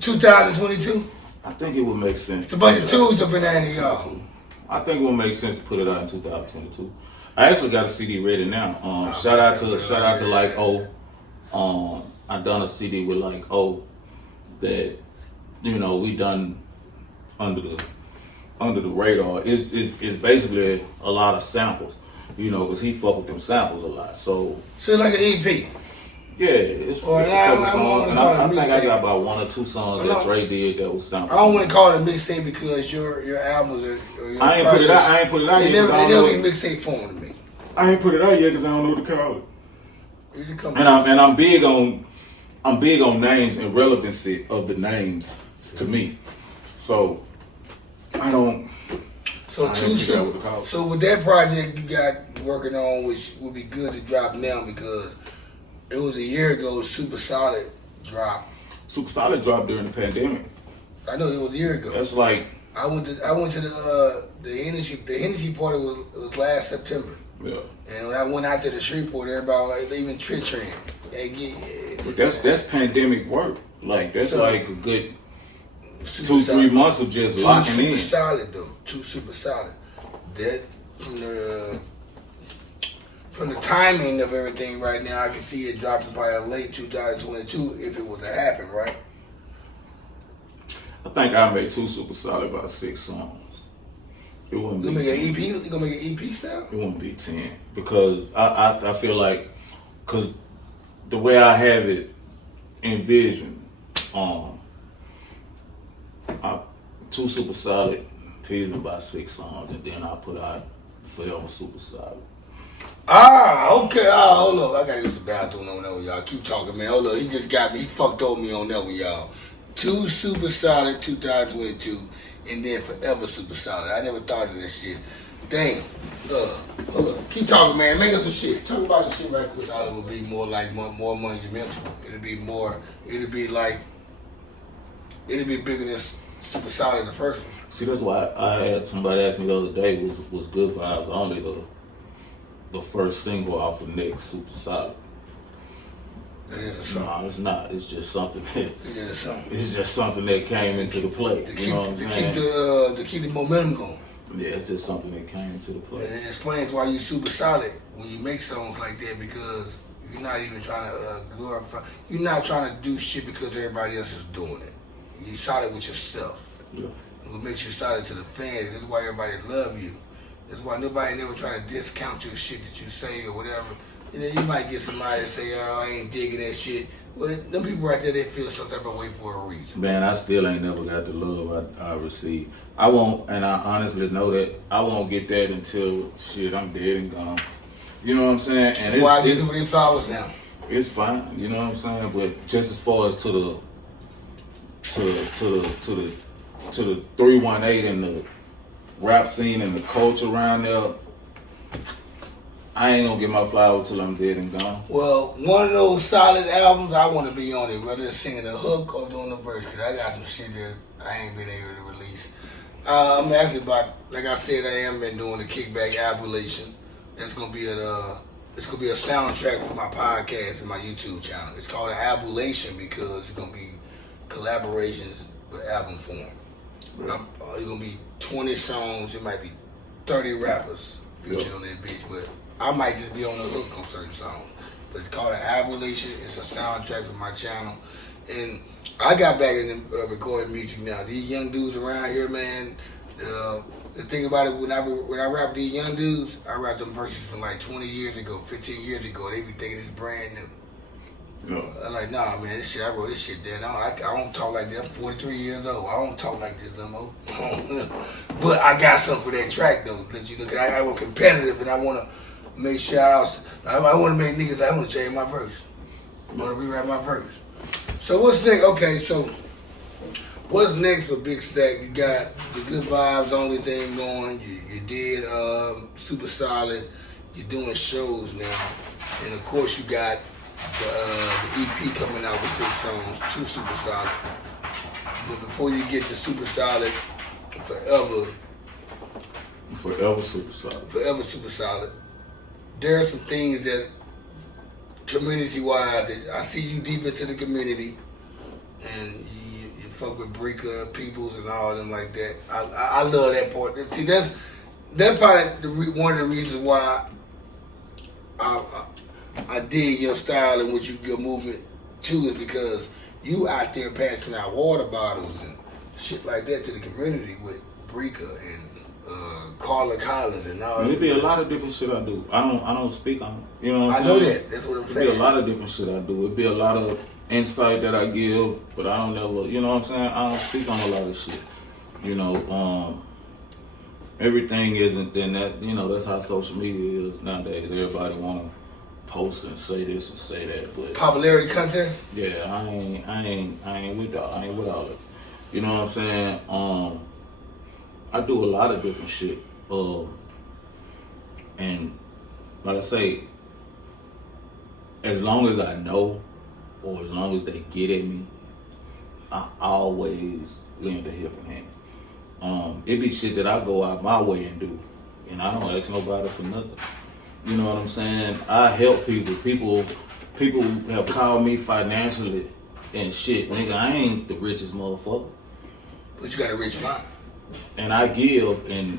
2022. I think it would make sense. It's a bunch of twos up in there, y'all. I think it would make sense to put it out in 2022. I actually got a CD ready now. Shout out to Like O. I done a CD with Like O that we done under the radar. It's basically a lot of samples, because he fuck with them samples a lot. So it's like an EP. Yeah, it's a couple songs, and I think I got about 1 or 2 songs that Dre did that was sampled. I don't want to call it a mixtape because your albums are. I ain't put it out. They never be mixtape form to me. I ain't put it out yet because I don't know what to call it. And I'm big on names and relevancy of the names to me. So I don't. So with that project you got working on, which would be good to drop now because it was a year ago. Super Solid dropped. Super Solid dropped during the pandemic. I know it was a year ago. That's like I went to the Hennessy party was last September. Yeah. And when I went out to the Shreveport, everybody was like even Trin. But that's pandemic work. Like that's like a good 2-3 months of just locking in. Two super solid. That from the timing of everything right now, I can see it dropping by late 2022 if it was to happen, right? I think I made 2 super solid about 6 songs. It wouldn't be an EP. You gonna make an EP style? It wouldn't be 10 because I feel like because the way I have it envisioned, 2 super solid, teasing about 6 songs, and then I put out Forever Super Solid. Okay. Hold on. I gotta use the bathroom on that one, y'all. Keep talking, man. Hold on. He just got me. He fucked over me on that one, y'all. 2 Super Solid 2022, and then Forever Super Solid. I never thought of this shit. Damn. Hold on. Keep talking, man. Make us some shit. Talk about the shit right quick. I thought it would be more like more monumental. It'd be bigger than Super Solid the first one. See, that's why I had somebody ask me the other day was Good Vybez Only the first single off the next Super Solid. No, it's not. It's just something that it's just something that came into the play. You know what I'm saying? To keep the momentum going. Yeah, it's just something that came into the play. And it explains why you super solid when you make songs like that because you're not even trying to glorify. You're not trying to do shit because everybody else is doing it. You solid with yourself. Yeah. And what makes you solid to the fans. This is why everybody love you. That's why nobody never try to discount your shit that you say or whatever. You might get somebody to say, "Oh, I ain't digging that shit." Well, them people right there, they feel some type of way for a reason. Man, I still ain't never got the love I received. I won't, and I honestly know that I won't get that until I'm dead and gone. You know what I'm saying? And that's why I give them these flowers now. It's fine. You know what I'm saying? But just as far as to the 318 and the rap scene and the culture around there, I ain't gonna get my flowers till I'm dead and gone. Well, one of those solid albums, I want to be on it, whether it's singing the hook or doing the verse, because I got some shit that I ain't been able to release. I'm actually like I said, I am been doing the Kickback Abulation. It's gonna be a soundtrack for my podcast and my YouTube channel. It's called an Abulation because it's gonna be collaborations with album form. Right. It's gonna be 20 songs. It might be 30 rappers featured on that bitch, but I might just be on the hook on certain songs. But it's called an Abulation. It's a soundtrack for my channel. And I got back in recording music now. These young dudes around here, man, the thing about it, when I rap these young dudes, I rap them verses from like 20 years ago, 15 years ago. They be thinking it's brand new. No. I'm like, nah, man, I wrote this shit down. I don't talk like that. I'm 43 years old. I don't talk like this no more. But I got something for that track, though. Because I was competitive and I want to make sure I want to make niggas, I want to change my verse. I want to rewrite my verse. So what's next? Okay, so what's next for Big Sacc? You got the Good Vybez Only thing going. You did Super Solid. You're doing shows now. And of course you got the EP coming out with 6 songs, 2 Super Solid. But before you get to Super Solid, Forever Super Solid, there are some things that community-wise, I see you deep into the community, and fuck with Breeka and Peoples and all them like that. I love that part. See, that's that part of one of the reasons why I dig your style and what your movement too is because you out there passing out water bottles and shit like that to the community with Breeka and Carla Collins and all. It'd be a lot of different shit I do. I don't speak on it. You know what I'm I saying? know that. That's what I'm saying. It'd be a lot of different shit I do. It'd be a lot of insight that I give, but I don't never, you know what I'm saying? I don't speak on a lot of shit. You know, everything isn't then that, you know, that's how social media is nowadays. Everybody wanna post and say this and say that, but Popularity contest? yeah, I ain't with all of it. You know what I'm saying? I do a lot of different shit. And like I say, as long as I know or as long as they get at me, I always lend a helping hand. It be shit that I go out my way and do. And I don't ask nobody for nothing. You know what I'm saying? I help people. People have called me financially and shit. Nigga, I ain't the richest motherfucker. But you got a rich mind. And I give, and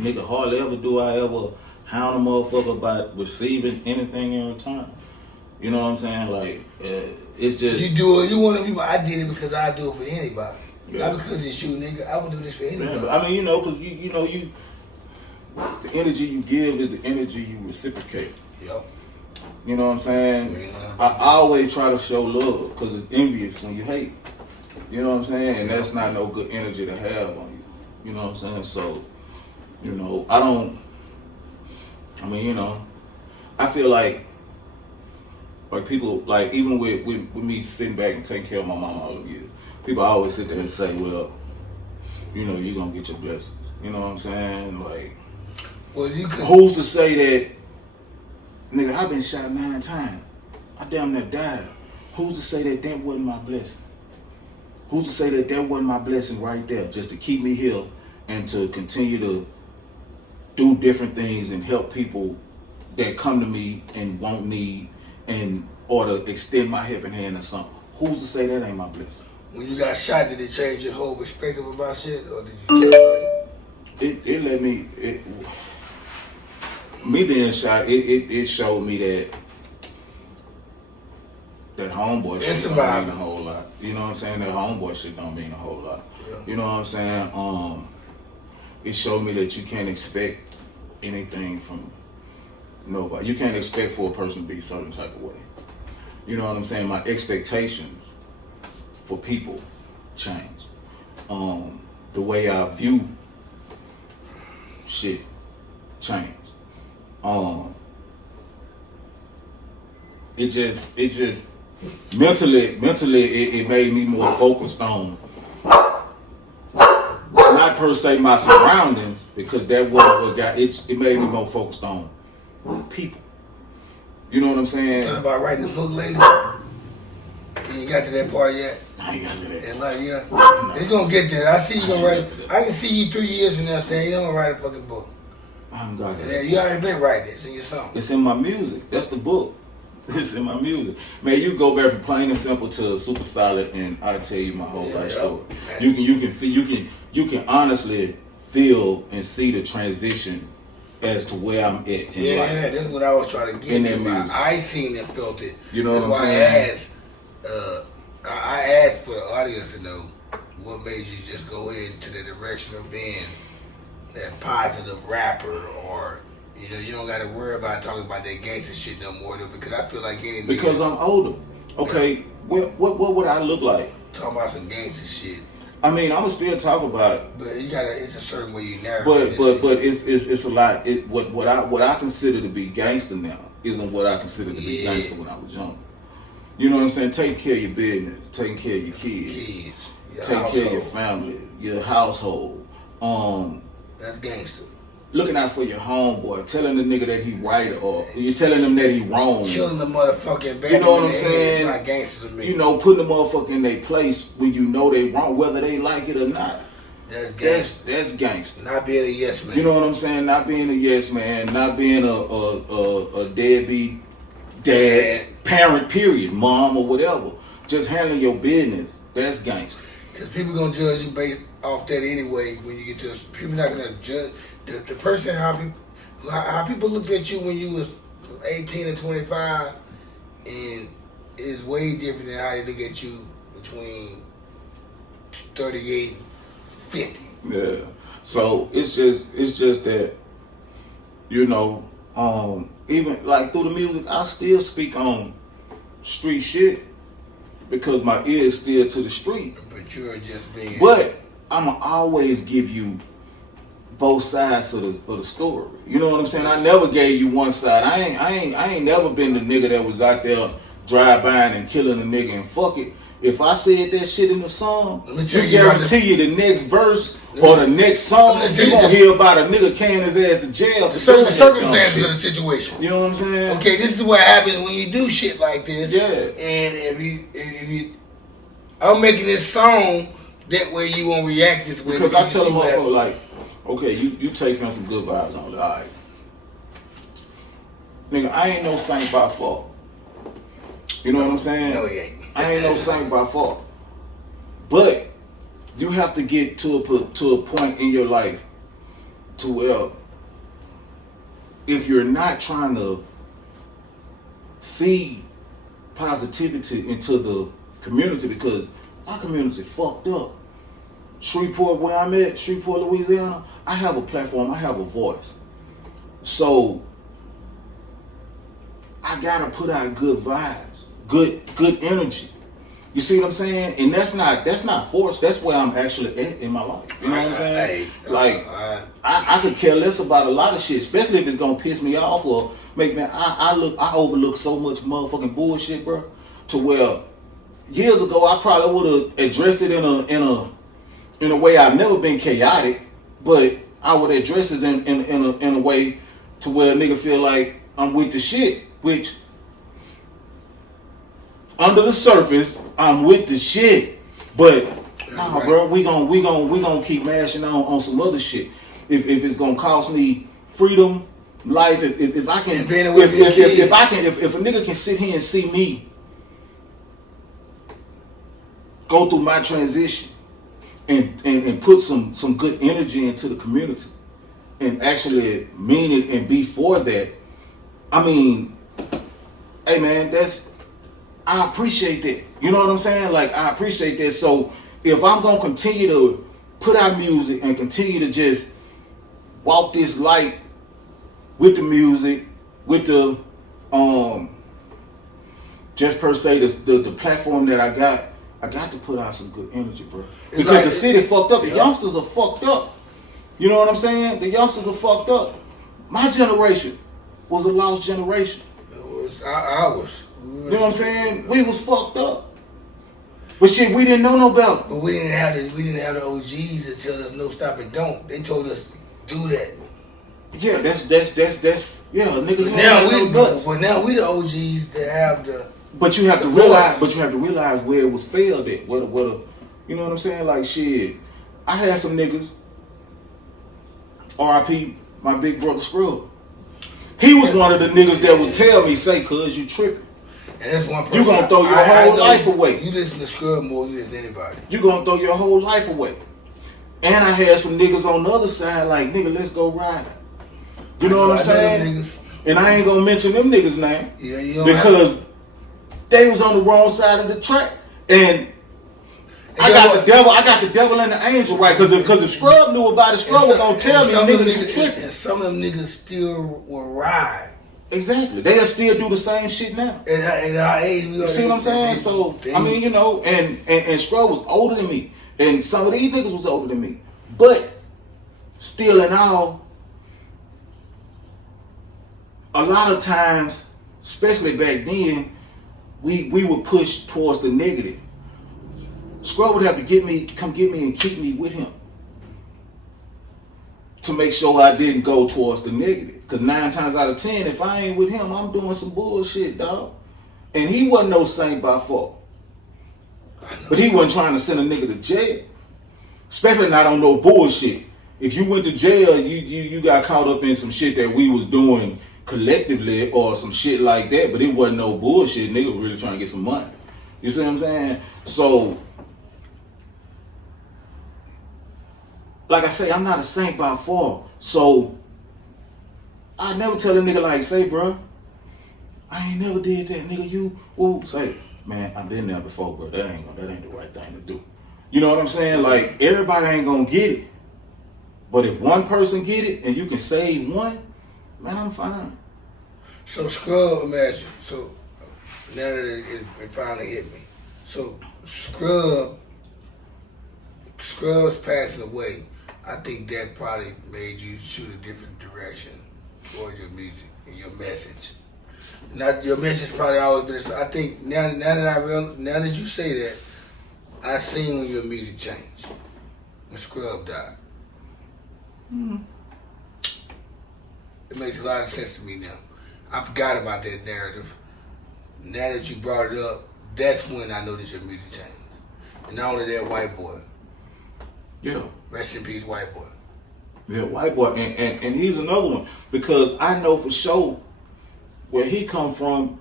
nigga, hardly ever do I ever hound a motherfucker about receiving anything in return. You know what I'm saying? Like, it's just... You do it, you want to be, I did it because I do it for anybody. Yeah. Not because it's you, nigga. I would do this for anybody. Yeah, but I mean, you know, because you know, the energy you give is the energy you reciprocate. Yep. You know what I'm saying? Yeah. I always try to show love because it's envious when you hate. You know what I'm saying? And that's not no good energy to have on you. You know what I'm saying? So, you know, I feel like people, like, even with me sitting back and taking care of my mom all of years, people always sit there and say, well, you know, you're going to get your blessings. You know what I'm saying? Like, well, who's to say that, nigga, I've been shot 9 times. I damn near died. Who's to say that wasn't my blessing? Who's to say that wasn't my blessing right there, just to keep me here and to continue to do different things and help people that come to me and won't need and or to extend my helping hand or something. Who's to say that ain't my blessing? When you got shot, did it change your whole perspective about shit, or did you get it? It let me. Me being shot, it showed me that homeboy shit don't mean a whole lot. You know what I'm saying? That homeboy shit don't mean a whole lot. Yeah. You know what I'm saying? It showed me that you can't expect anything from nobody. You can't expect for a person to be a certain type of way. You know what I'm saying? My expectations for people change. The way I view shit change. It just mentally it made me more focused on not per se my surroundings, because that was what got it. It made me more focused on people. You know what I'm saying? Thought about writing a book lately? You ain't got to that part yet? I ain't got to that. And like, yeah, it's gonna get there. I see you gonna write. I can see you 3 years from now saying you're gonna write a fucking book. I'm got And that. you already been writing it. It's in your song. It's in my music. That's the book. It's in my music. Man, you go back from plain and simple to super solid, and I tell you my whole life story. You can honestly feel and see the transition as to where I'm at in life. Yeah, that's what I was trying to get to. I seen and felt it. You know that's what I'm why saying? I asked for the audience to know what made you just go into the direction of being that positive rapper, or you don't got to worry about talking about that gangster shit no more, though, because I feel like any because I'm older. Okay, what would I look like? Talking about some gangster shit. I mean, I'ma still talk about it. But you gotta. It's a certain way you narrate. But it's a lot. What I consider to be gangster now isn't what I consider to be gangster when I was young. You know what I'm saying? Taking care of your business, taking care of your kids, taking care of your family, your household. That's gangster. Looking out for your homeboy, telling the nigga that he right, or you're telling him that he wrong. Killing the motherfucking baby. You know what I'm saying? It's not gangster to me. You know, putting the motherfucker in their place when you know they wrong, whether they like it or not. That's gangster. That's gangster. Not being a yes man. You know what I'm saying? Not being a yes man, not being a deadbeat dad, parent, period, mom or whatever. Just handling your business. That's gangster. Because people gonna judge you based off that anyway. When you get to people not gonna judge the person how people looked at you when you was 18 and 25, and is way different than how they look at you between 38 and 50. Yeah. So it's just that, you know, even like through the music, I still speak on street shit because my ear is still to the street. But you're just being. But I'ma always give you both sides of the story. You know what I'm saying? I never gave you one side. I ain't never been the nigga that was out there drive-buying and killing a nigga and fuck it. If I said that shit in the song, you guarantee you the next verse or the next song, you gonna hear about a nigga carrying his ass to jail. The circumstances of the situation. You know what I'm saying? Okay, this is what happens when you do shit like this. Yeah. And if you, I'm making this song that way you won't react this way. Because I tell them motherfucker like, okay, you take from some good vibes on it, alright. Nigga, I ain't no saint by fault. You know what I'm saying? No, he ain't. I ain't no saint by fault. But you have to get to a point in your life to where if you're not trying to feed positivity into the community, because our community fucked up. Shreveport, where I'm at, Shreveport, Louisiana, I have a platform, I have a voice. So I gotta put out good vibes, good energy. You see what I'm saying? And that's not forced. That's where I'm actually at in my life. You know what I'm saying? Like I could care less about a lot of shit, especially if it's gonna piss me off or make me. I overlook so much motherfucking bullshit, bro. To where years ago I probably would have addressed it in a way I've never been chaotic, but I would address it in a way to where a nigga feel like I'm with the shit, which under the surface I'm with the shit, but nah, bro, we gonna keep mashing on some other shit. If it's gonna cost me freedom, life, if I can, if a nigga can sit here and see me go through my transition and put some good energy into the community and actually mean it and be for that, I mean, hey man, I appreciate that. You know what I'm saying? Like, I appreciate that. So if I'm gonna continue to put out music and continue to just walk this light with the music, with the just per se the platform that I got to put out some good energy, bro. Because like, the city fucked up. The youngsters are fucked up. You know what I'm saying? The youngsters are fucked up. My generation was a lost generation. It was ours. You know what I'm saying? We was fucked up. But shit, we didn't know no better. But we didn't have the OGs that tell us no, stop and don't. They told us do that. Yeah, that's yeah, niggas. But now we the OGs that have the. But you have to realize where it was failed at. What you know what I'm saying? Like shit, I had some niggas. R.I.P. my big brother Scrub. He was one of the niggas that would tell me, say, cuz you tripping. And that's one person. You gonna throw your whole life away. You listen to Scrub more than you listen to anybody. You gonna throw your whole life away. And I had some niggas on the other side like, nigga, let's go ride. You know what I'm saying? And I ain't gonna mention them niggas' name. Yeah, because they was on the wrong side of the track. And I got the devil and the angel, right? Because if Scrub knew about it, Scrub was gonna tell me niggas you tripping. And some of them niggas still will ride. Exactly. They'll still do the same shit now. At our age, we see what I'm saying? So I mean, you know, and Scrub was older than me. And some of these niggas was older than me. But still in all, a lot of times, especially back then, we would push towards the negative. Scrub would have to come get me and keep me with him to make sure I didn't go towards the negative. Because 9 times out of 10, if I ain't with him, I'm doing some bullshit, dog. And he wasn't no saint by fault. But he wasn't trying to send a nigga to jail. Especially not on no bullshit. If you went to jail, you got caught up in some shit that we was doing collectively or some shit like that, but it wasn't no bullshit. Nigga was really trying to get some money. You see what I'm saying? So like I say, I'm not a saint by far. So I never tell a nigga like, say, bro, I ain't never did that, nigga. You woo, say, man, I've been there before, bro. That ain't the right thing to do. You know what I'm saying? Like, everybody ain't gonna get it. But if one person get it and you can save one, man, I'm fine. So Scrub, imagine. So now that it finally hit me. So Scrub's passing away. I think that probably made you shoot a different direction towards your music and your message. Not your message probably always been. I think now that you say that, I seen when your music changed when Scrub died. It makes a lot of sense to me now. I forgot about that narrative. Now that you brought it up, that's when I noticed your music changed. And not only that, White Boy. Yeah. Rest in peace, White Boy. Yeah, White Boy. And he's another one. Because I know for sure where he come from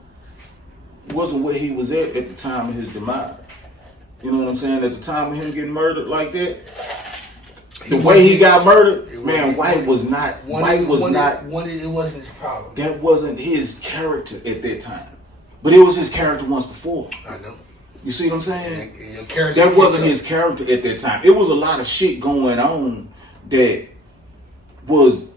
wasn't where he was at the time of his demise. You know what I'm saying? At the time of him getting murdered like that, the way he got murdered, man, White was not. It wasn't his problem. That wasn't his character at that time. But it was his character once before. I know. You see what I'm saying? And your character that wasn't his character at that time. It was a lot of shit going on that was,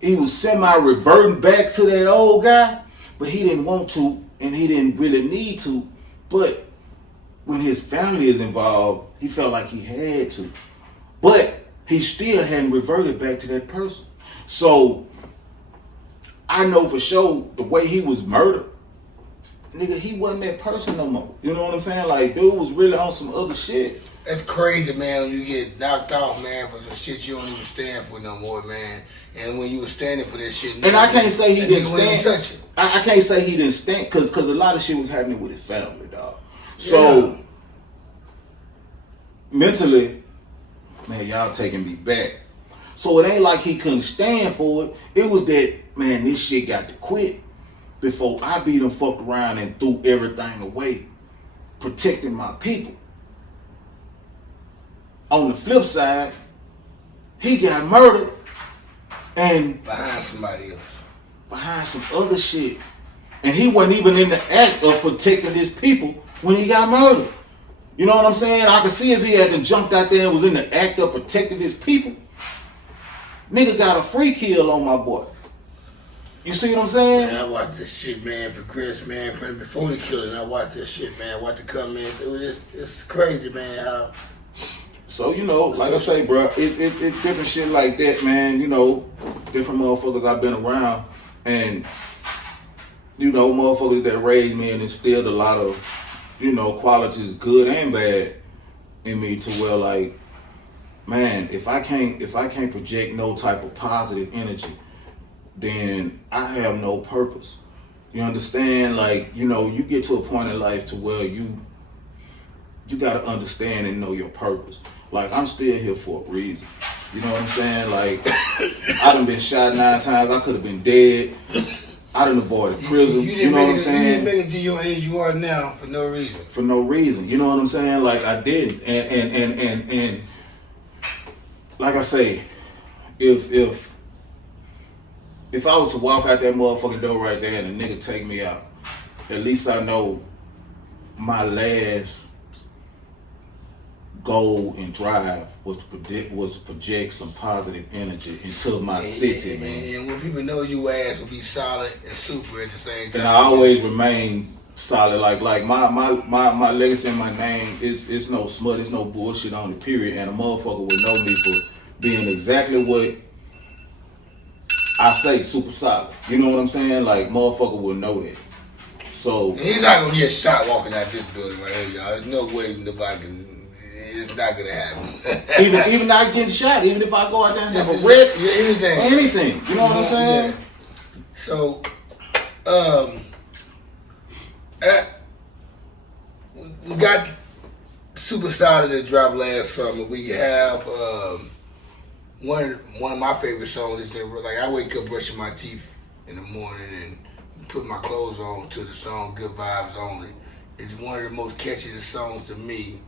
he was semi-reverting back to that old guy, but he didn't want to, and he didn't really need to. But when his family is involved, he felt like he had to. But he still hadn't reverted back to that person. So I know for sure the way he was murdered, nigga, he wasn't that person no more. You know what I'm saying? Like, dude was really on some other shit. That's crazy, man, when you get knocked off, man, for some shit you don't even stand for no more, man. And when you were standing for that shit, and I can't say he didn't stand. Touch it. I can't say he didn't stand, because a lot of shit was happening with his family, dog. So, mentally, man, y'all taking me back. So it ain't like he couldn't stand for it. It was that, man, this shit got to quit before I beat him fucked around and threw everything away, protecting my people. On the flip side, he got murdered and behind somebody else. Behind some other shit. And he wasn't even in the act of protecting his people when he got murdered. You know what I'm saying? I could see if he hadn't jumped out there and was in the act of protecting his people. Nigga got a free kill on my boy. You see what I'm saying? Man, I watched this shit, man, progress, man, from before the killing. I watched this shit, man. Watched the comments. It was just, it's crazy, man, how. So, you know, like I say, bro, it different shit like that, man. You know, different motherfuckers I've been around. And, you know, motherfuckers that raised me and instilled a lot of, you know, qualities, good and bad, in me to where, like, man, if I can't project no type of positive energy, then I have no purpose. You understand? Like, you know, you get to a point in life to where you gotta understand and know your purpose. Like, I'm still here for a reason. You know what I'm saying? Like, I done been shot 9 times. I could have been dead. I done avoided prison. You know what I'm saying? You didn't make it to your age you are now for no reason. For no reason. You know what I'm saying? Like, I didn't. And like I say, if I was to walk out that motherfucking door right there and a nigga take me out, at least I know my last goal and drive was to project some positive energy into my city, man. And when people know you ass will be solid and super at the same time. And I always remain solid. Like my legacy and my name is no smut, it's no bullshit on the period. And a motherfucker would know me for being exactly what I say, super solid. You know what I'm saying? Like, motherfucker will know that. So he's not gonna get shot walking out this building right here, y'all. There's no way nobody can. It's not gonna happen. even not getting shot, even if I go out there and have a wreck, anything. You know what I'm saying? Yeah. So, we got Super Solid that dropped last summer. We have one of my favorite songs is that, like, I wake up brushing my teeth in the morning and put my clothes on to the song Good Vybez Only. It's one of the most catchiest songs to me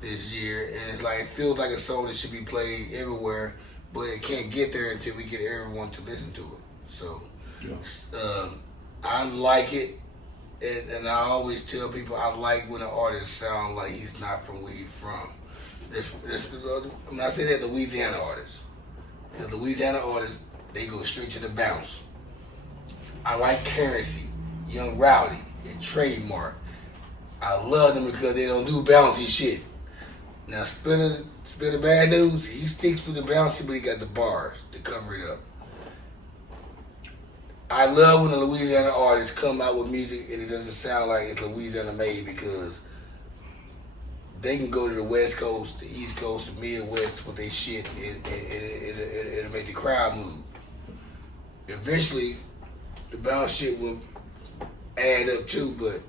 this year, and it's like it feels like a song that should be played everywhere, but it can't get there until we get everyone to listen to it. So, I like it, and I always tell people I like when an artist sounds like he's not from where he's from. When I say that, Louisiana artists, because Louisiana artists, they go straight to the bounce. I like Currency, Young Rowdy, and Trademark. I love them because they don't do bouncy shit. Now, Spitter Bad News, he sticks to the bouncy, but he got the bars to cover it up. I love when the Louisiana artists come out with music and it doesn't sound like it's Louisiana made, because they can go to the West Coast, the East Coast, the Midwest with their shit, and it'll make the crowd move. Eventually, the bounce shit will add up too, but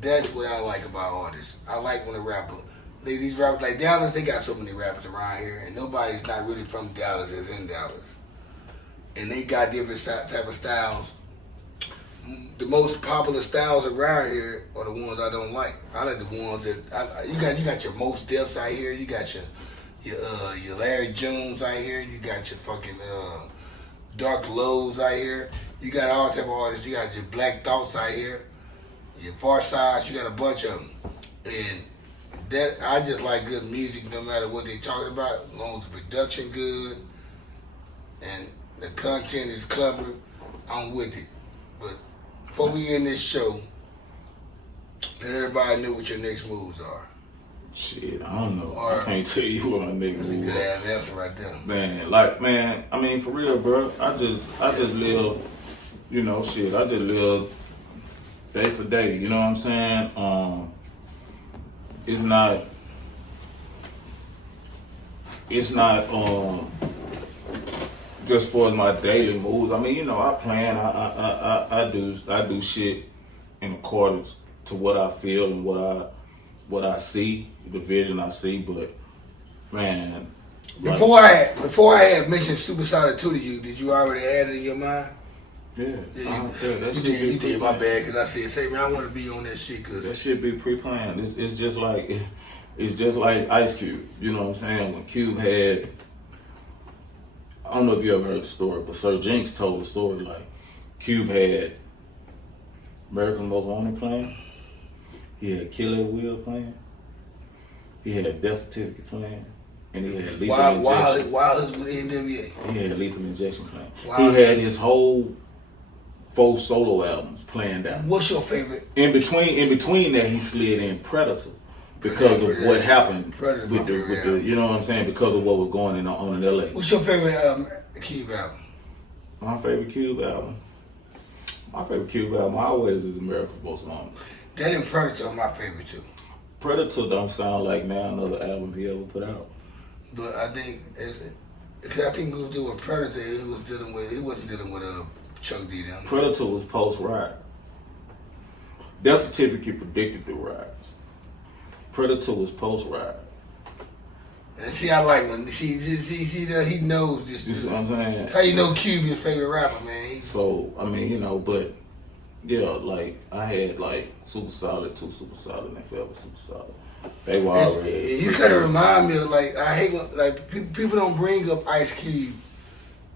that's what I like about artists. I like when a rapper, these rappers like Dallas, they got so many rappers around here, and nobody's not really from Dallas that's in Dallas. And they got different type of styles. The most popular styles around here are the ones I don't like. I like the ones that you got your Most Defs out here. You got your Larry Jones out here. You got your fucking Dark Lows out here. You got all type of artists. You got your Black Thoughts out here. Your Far Sides. You got a bunch of them. And that I just like good music, no matter what they talking about, as long as the production good and the content is clever. I'm with it. But before we end this show, let everybody know what your next moves are. Shit, I don't know. I can't tell you what my next moves are. That's a good ass answer right there. Man, I mean, for real, bro. I just live, I just live day for day. You know what I'm saying? It's not just for my daily moves. I mean, I plan. I do shit in accordance to what I feel and what I see, the vision I see. But man, before I had mentioned Super Solid 2 to you, did you already add it in your mind? Yeah, you did. My bad, because I said, say man, I want to be on that shit. Cause that shit be pre-planned. It's just like Ice Cube. You know what I'm saying? When Cube had, I don't know if you ever heard the story, but Sir Jinx told the story, like, Cube had American Most Wanted playing, he had Killer Will playing, he had Death Certificate playing, and he had Lethal Injection. While he was with NWA. He had Lethal Injection playing. Wow. He had his whole 4 solo albums planned out. What's your favorite? In between that, he slid in Predator. Because of what happened with the, you know what I'm saying? Because of what was going on in LA. What's your favorite Cube album? My favorite Cube album always is America's Most Wanted. That and Predator are my favorite too. Predator don't sound like now another album he ever put out. But I think he was doing Predator. He wasn't dealing with Chuck D. Them. Predator was post-ride. Death Certificate predicted the rise. Predator was post-ride. And see, I like when see that he knows this. You see what I'm saying? That's how you know Cube is your favorite rapper, man. So I mean, but yeah, like I had like Super Solid, 2 Super Solid, and Forever Super Solid. They were already. You kind of remind me of like I hate when like people don't bring up Ice Cube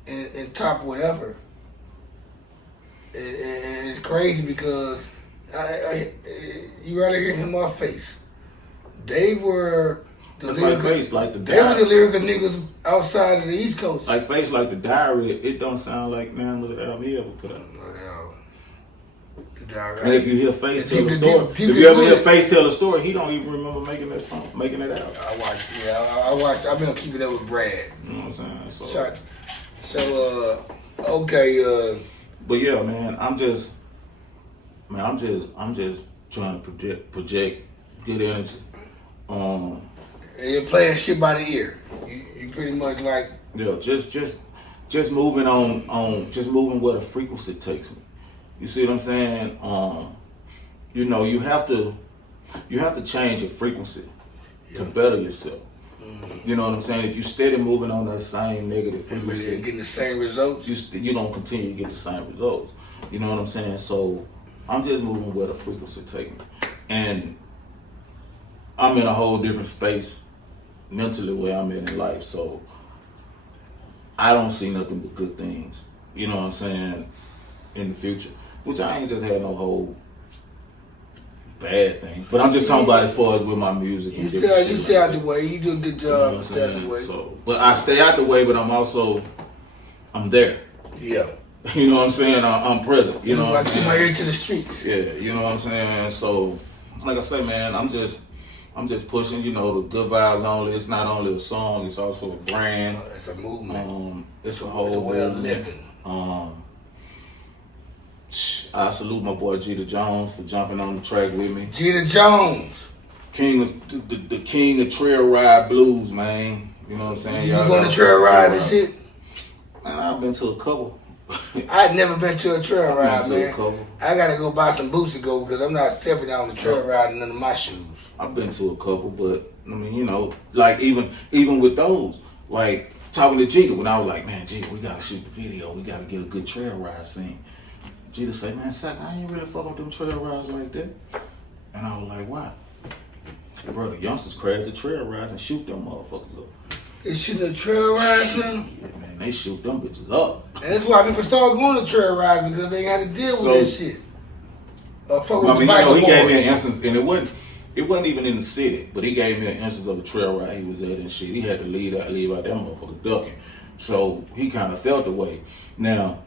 and top whatever, and it's crazy because you rather hear him off face. They were the lyrical, they were the lyrical niggas outside of the East Coast. Like Face Like the Diary, it don't sound like none of the album he ever put out. And if you hear Face tell the story, if you ever hear Face tell the story, he don't even remember making that song, making it out. I watched. I've been keeping up with Brad. You know what I'm saying? Okay. But yeah, man, I'm just trying to project good energy. And you're playing shit by the ear. You pretty much like just moving on just moving where the frequency takes me. You see what I'm saying? You have to change your frequency to better yourself. Mm-hmm. You know what I'm saying? If you steady moving on that same negative frequency, getting the same results, you don't continue to get the same results. You know what I'm saying? So I'm just moving where the frequency takes me, and I'm in a whole different space mentally where I'm in life. So I don't see nothing but good things. You know what I'm saying? In the future, which I ain't just had no whole bad thing. But I'm just talking about as far as with my music. You stay out the way. You do a good job. You know stay out the way. So, but I stay out the way, but I'm there. Yeah. You know what I'm saying? I'm present. You know what I'm saying? I keep my ear to the streets. Yeah, you know what I'm saying? So, like I say, man, I'm just pushing, you know, the good vibes only. It's not only a song, it's also a brand. It's a movement. It's a whole it's a way of living. I salute my boy Jeter Jones for jumping on the track with me. Jeter Jones. King of the king of trail ride blues, man. You know what I'm saying? You going to trail ride and shit? Man, I've been to a couple. I've never been to a trail ride, man. Couple. I gotta go buy some boots to go because I'm not stepping down the trail ride in none of my shoes. I've been to a couple, but I mean, you know, like even with those, like talking to Jeter when I was like, man, Jeter, we gotta shoot the video. We gotta get a good trail ride scene. Jeter say, man, Sacc, I ain't really fucking with them trail rides like that. And I was like, why? Bro, the youngsters crash the trail rides and shoot them motherfuckers up. They shooting the trail rides now? Yeah, man, they shoot them bitches up. And that's why people start going to trail rides because they got to deal with this shit. Fuck with I mean, the you know, he boys. gave me an instance, and it wasn't even in the city, but he gave me an instance of a trail ride he was at and shit. He had to leave out that motherfucker ducking. So he kind of felt the way. Now,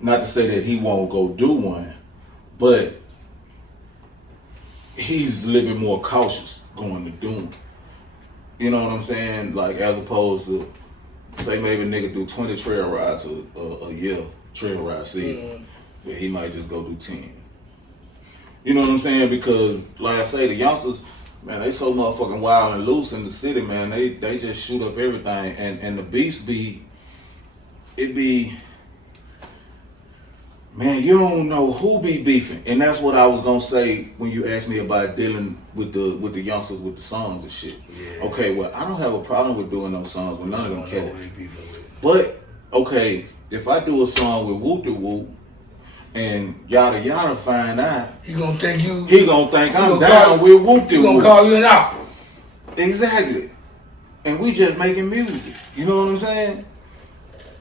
not to say that he won't go do one, but he's a little bit more cautious going to do them. You know what I'm saying? Like, as opposed to, say maybe a nigga do 20 trail rides a year, trail ride season, where he might just go do 10. You know what I'm saying? Because, like I say, the youngsters, man, they so motherfucking wild and loose in the city, man. They just shoot up everything. And the beefs man, you don't know who be beefing. And that's what I was going to say when you asked me about dealing with the youngsters with the songs and shit. Yeah. Okay, well, I don't have a problem with doing those songs with none of them cats. But, okay, if I do a song with Whoop de Whoop, and yada yada find out, He gonna think I'm down with Whoop de Whoop. He gonna call you an op. Exactly. And we just making music. You know what I'm saying?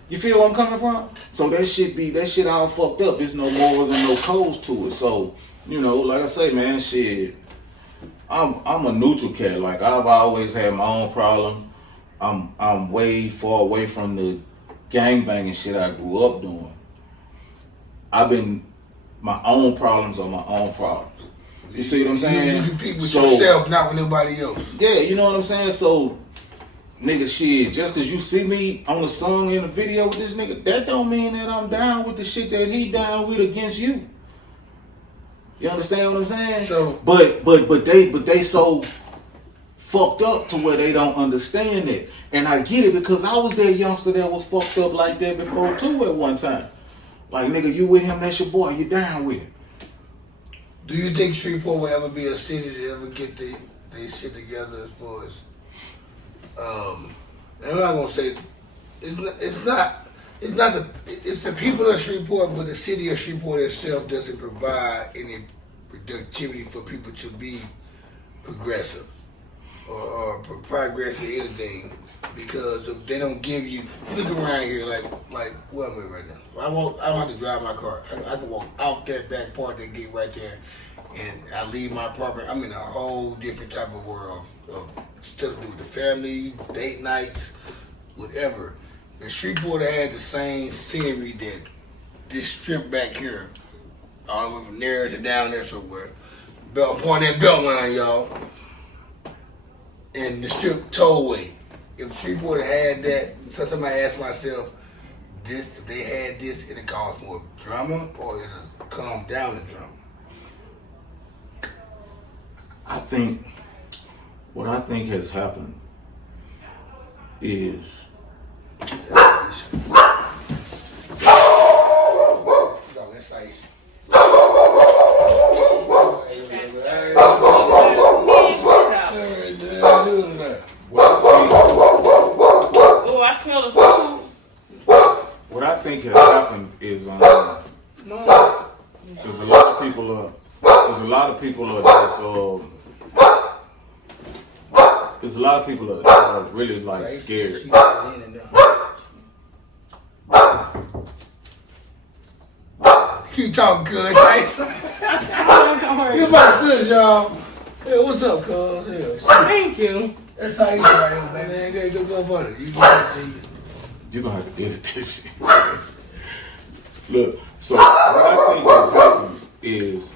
You feel where I'm coming from? So that shit all fucked up. There's no morals and no codes to it. So, you know, like I say, man, shit, I'm a neutral cat. Like, I've always had my own problem. I'm way far away from the gangbanging shit I grew up doing. My own problems are my own problems. You see what I'm saying? You compete with yourself, not with nobody else. Yeah, you know what I'm saying? So, nigga, shit, just cause you see me on a song in a video with this nigga, that don't mean that I'm down with the shit that he down with against you. You understand what I'm saying? So, but they so fucked up to where they don't understand it. And I get it because I was that youngster that was fucked up like that before too at one time. Like, nigga, you with him, that's your boy, you down with him. Do you think Shreveport will ever be a city to ever get they shit together as far as and I'm not gonna say it's the people of Shreveport, but the city of Shreveport itself doesn't provide any productivity for people to be progressive or progress in anything because if they don't give you look around here like where am I right now? I don't have to drive my car. I can walk out that back part that gate right there and I leave my apartment. I'm in a whole different type of world of stuff to do with the family, date nights, whatever. The Shreveport had the same scenery that this strip back here, all the way from there to down there somewhere. Upon that belt line, y'all. And the strip tollway. If Shreveport had that, sometimes I ask myself, if they had this, it'd cause more drama or it'll calm down the drama. What I think has happened is Oh, I smell the food. what I think has happened is there's a lot of people that's Because a lot of people are really like scared. Keep talking, cuz. Here's my sis, y'all. Hey, what's up, cuz? Thank you. That's how you right here, man. Go butter. You You're going to have to edit this shit. Look, so what I think is happening is,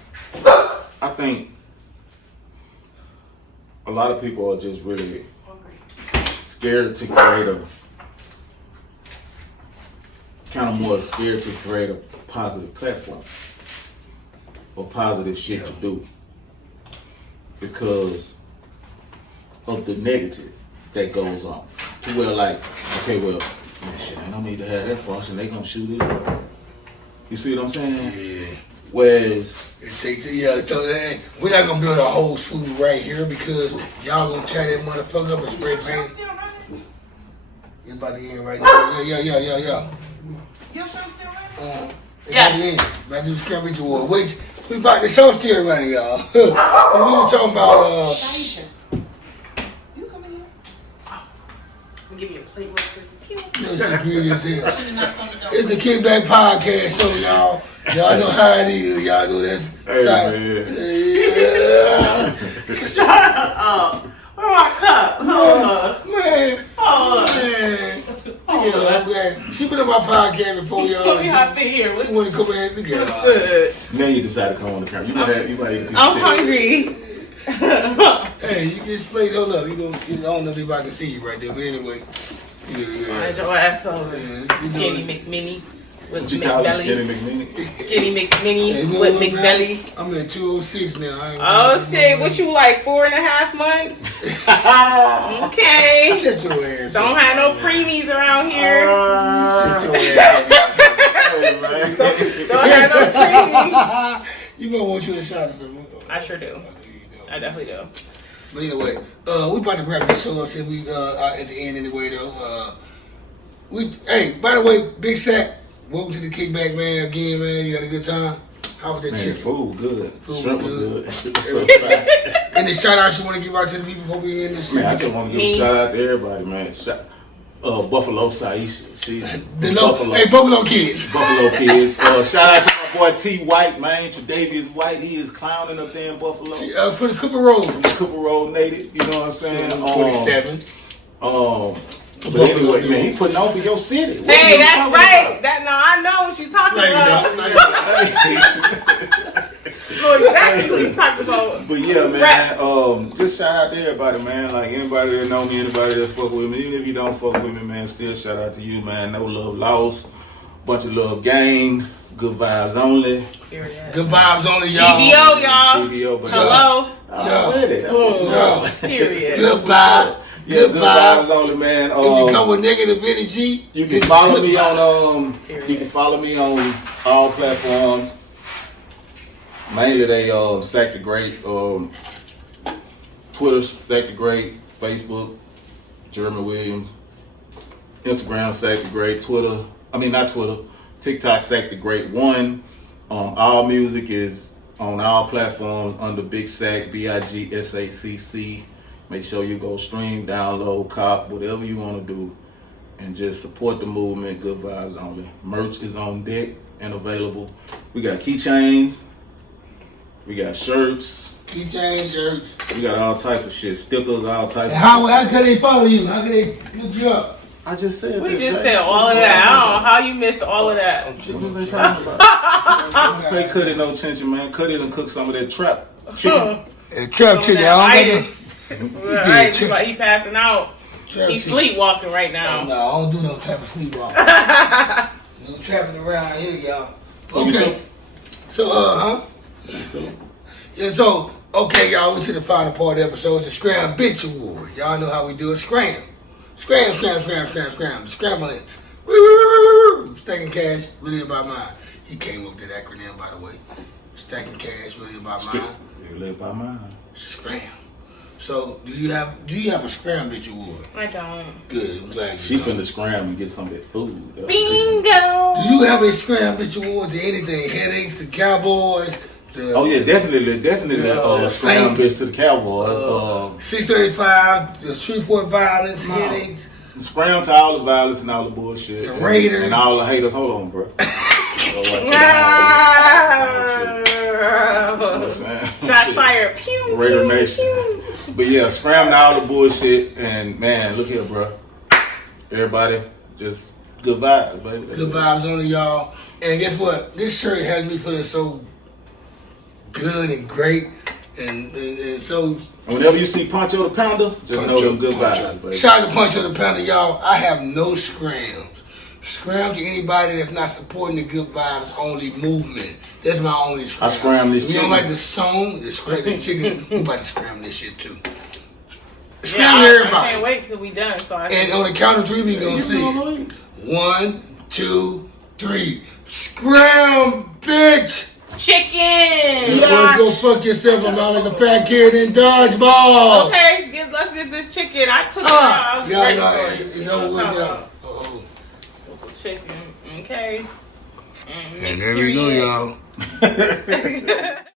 I think a lot of people are just really scared to create more scared to create a positive platform or positive shit to do because of the negative that goes on. To where like, okay, well, man, shit, ain't no need to have that function. They gonna shoot it. You see what I'm saying? Yeah. Whereas it takes it, yeah. So we're not gonna build a whole school right here because y'all gonna tear that motherfucker up and spray paint. It's about to end right now. Yeah. Your show still running? It's about to end. About to do Scrap Beach Award. Which we about the show still running, y'all. And we were talking about Taisha, you coming here? I'll give you a plate real quick. It's the Kickback Podcast show, y'all. Y'all know how it is. Y'all know that's Shut up. Where my cup? Man. Oh, man. She been on my podcast before, y'all. Let me hop in here. She want to come in together. What's good? now you decide to come on the camera. You might I'm hungry. Hey, you get splayed. Hold up. I don't know if I can see you right there, but anyway. Get your ass over. Skinny McMini with What you call it? McBelly. Skinny McMini? Skinny McMini Hey, you know with what, man? McBelly. I'm at 206 now. Oh shit, what you like, 4.5 months? Okay. Shut your ass Don't up. have no preemies around here. Shut your ass Hey, man. Don't have no preemies. You gonna want you a shot or something? I sure do. I definitely do. But anyway, we about to wrap this show up since we at the end anyway though. Hey, by the way, Big Sacc, welcome to the Kickback, man. Again, man, you had a good time. How was that Man, chicken? food good. Food Shrimp was was good. good. So fat. And the shout out you want to give out to the people before we end this shit. Man, I just want to give a shout out to everybody, man. Buffalo Saisha. She's The Buffalo. Hey, Buffalo kids. Buffalo kids. Shout out to my boy T. White, man. Tre'Davious White. He is clowning up there in Buffalo. For the Cooper Road. Cooper Road native. You know what I'm saying? 27. But anyway, man, he putting on for your city. What Hey, you that's talking right. about? That no, I know what you're talking No, you about. don't. No, you don't. I know exactly what you're talking about. But yeah, man, Rap. just shout out to everybody, man. Like anybody that know me, anybody that fuck with me, even if you don't fuck with me, man, still shout out to you, man. No love lost, bunch of love gained, good vibes only. Period. Good vibes only, y'all. GBO, y'all. GDO, but Hello. I'm with it. That's what's up. Period. Good vibe. Yeah, Good good vibes. vibes only, man. If you come with negative energy, You can follow me on. on you can follow me on all platforms. Mainly they Sacc the Great, Twitter Sacc the Great, Facebook Jeremy Williams, Instagram Sacc the Great, TikTok Sacc the Great 1. All music is on all platforms under Big Sacc, BIGSACC. Make sure you go stream, download, cop, whatever you want to do, and just support the movement. Good vibes only. Merch is on deck and available. We got keychains, we got shirts, Keychain shirts. we got all types of shit, stickers, all types. And of how can they follow you? How can they look you up? I just said We that, just Jay. said all of that. I don't know how you missed all of that. I'm What tripping. you been talking about? Pay Cuddy no attention, man. Cuddy done cook some of that trap chicken. Trap chicken. I don't got this. Right, like he passing out. Trap He's chicken. sleepwalking right now. No, I don't do no type of sleepwalking. No trapping around here, y'all. Okay. So, Yeah, so, okay, y'all, we're to the final part of the episode. It's the Scram Bitch Award. Y'all know how we do it. Scram. Scram. The Scramblings. Stacking cash, really about mine. He came up with that acronym, by the way. Stacking cash, really about mine. You live by mine. Scram. So, do you have a Scram Bitch Award? I don't. Good, I'm glad She you know. finna scram and get some of that food. Bingo. Do you have a Scram Bitch Award to anything? Headaches, the Cowboys, Oh yeah, definitely. Scram bitch to the Cowboys. 635, the Shreveport violence, headaches. Scram to all the violence and all the bullshit. The Raiders. And all the haters. Hold on, bro. Shots fired. Pew, Raider pew, Nation. pew. But yeah, scram to all the bullshit. And man, look here, bro. Everybody, just good vibes, baby. That's Good it. vibes only, y'all. And guess what? This shirt has me feeling so good and great. And so. And whenever you see Puncho the Pounder, just know them good vibes, baby. Shout out to Puncho the Pounder, y'all. I have no scrams. Scram to anybody that's not supporting the Good Vibes Only movement. That's my only scram. I scram this If you don't chicken. like the song, the scram the chicken, we about to scram this shit too. Scram Yeah, to I everybody. can't wait till we done. So I And on the count of three, we gonna see it. 1, 2, 3. Scram, bitch! chicken. Let's go fuck yourself. I'm out like a fat kid in dodgeball. Okay, let's get this chicken. I took it out. I was Yeah, ready no, for it. it's over with now. Uh-oh. What's some chicken? Okay. And there we go, y'all.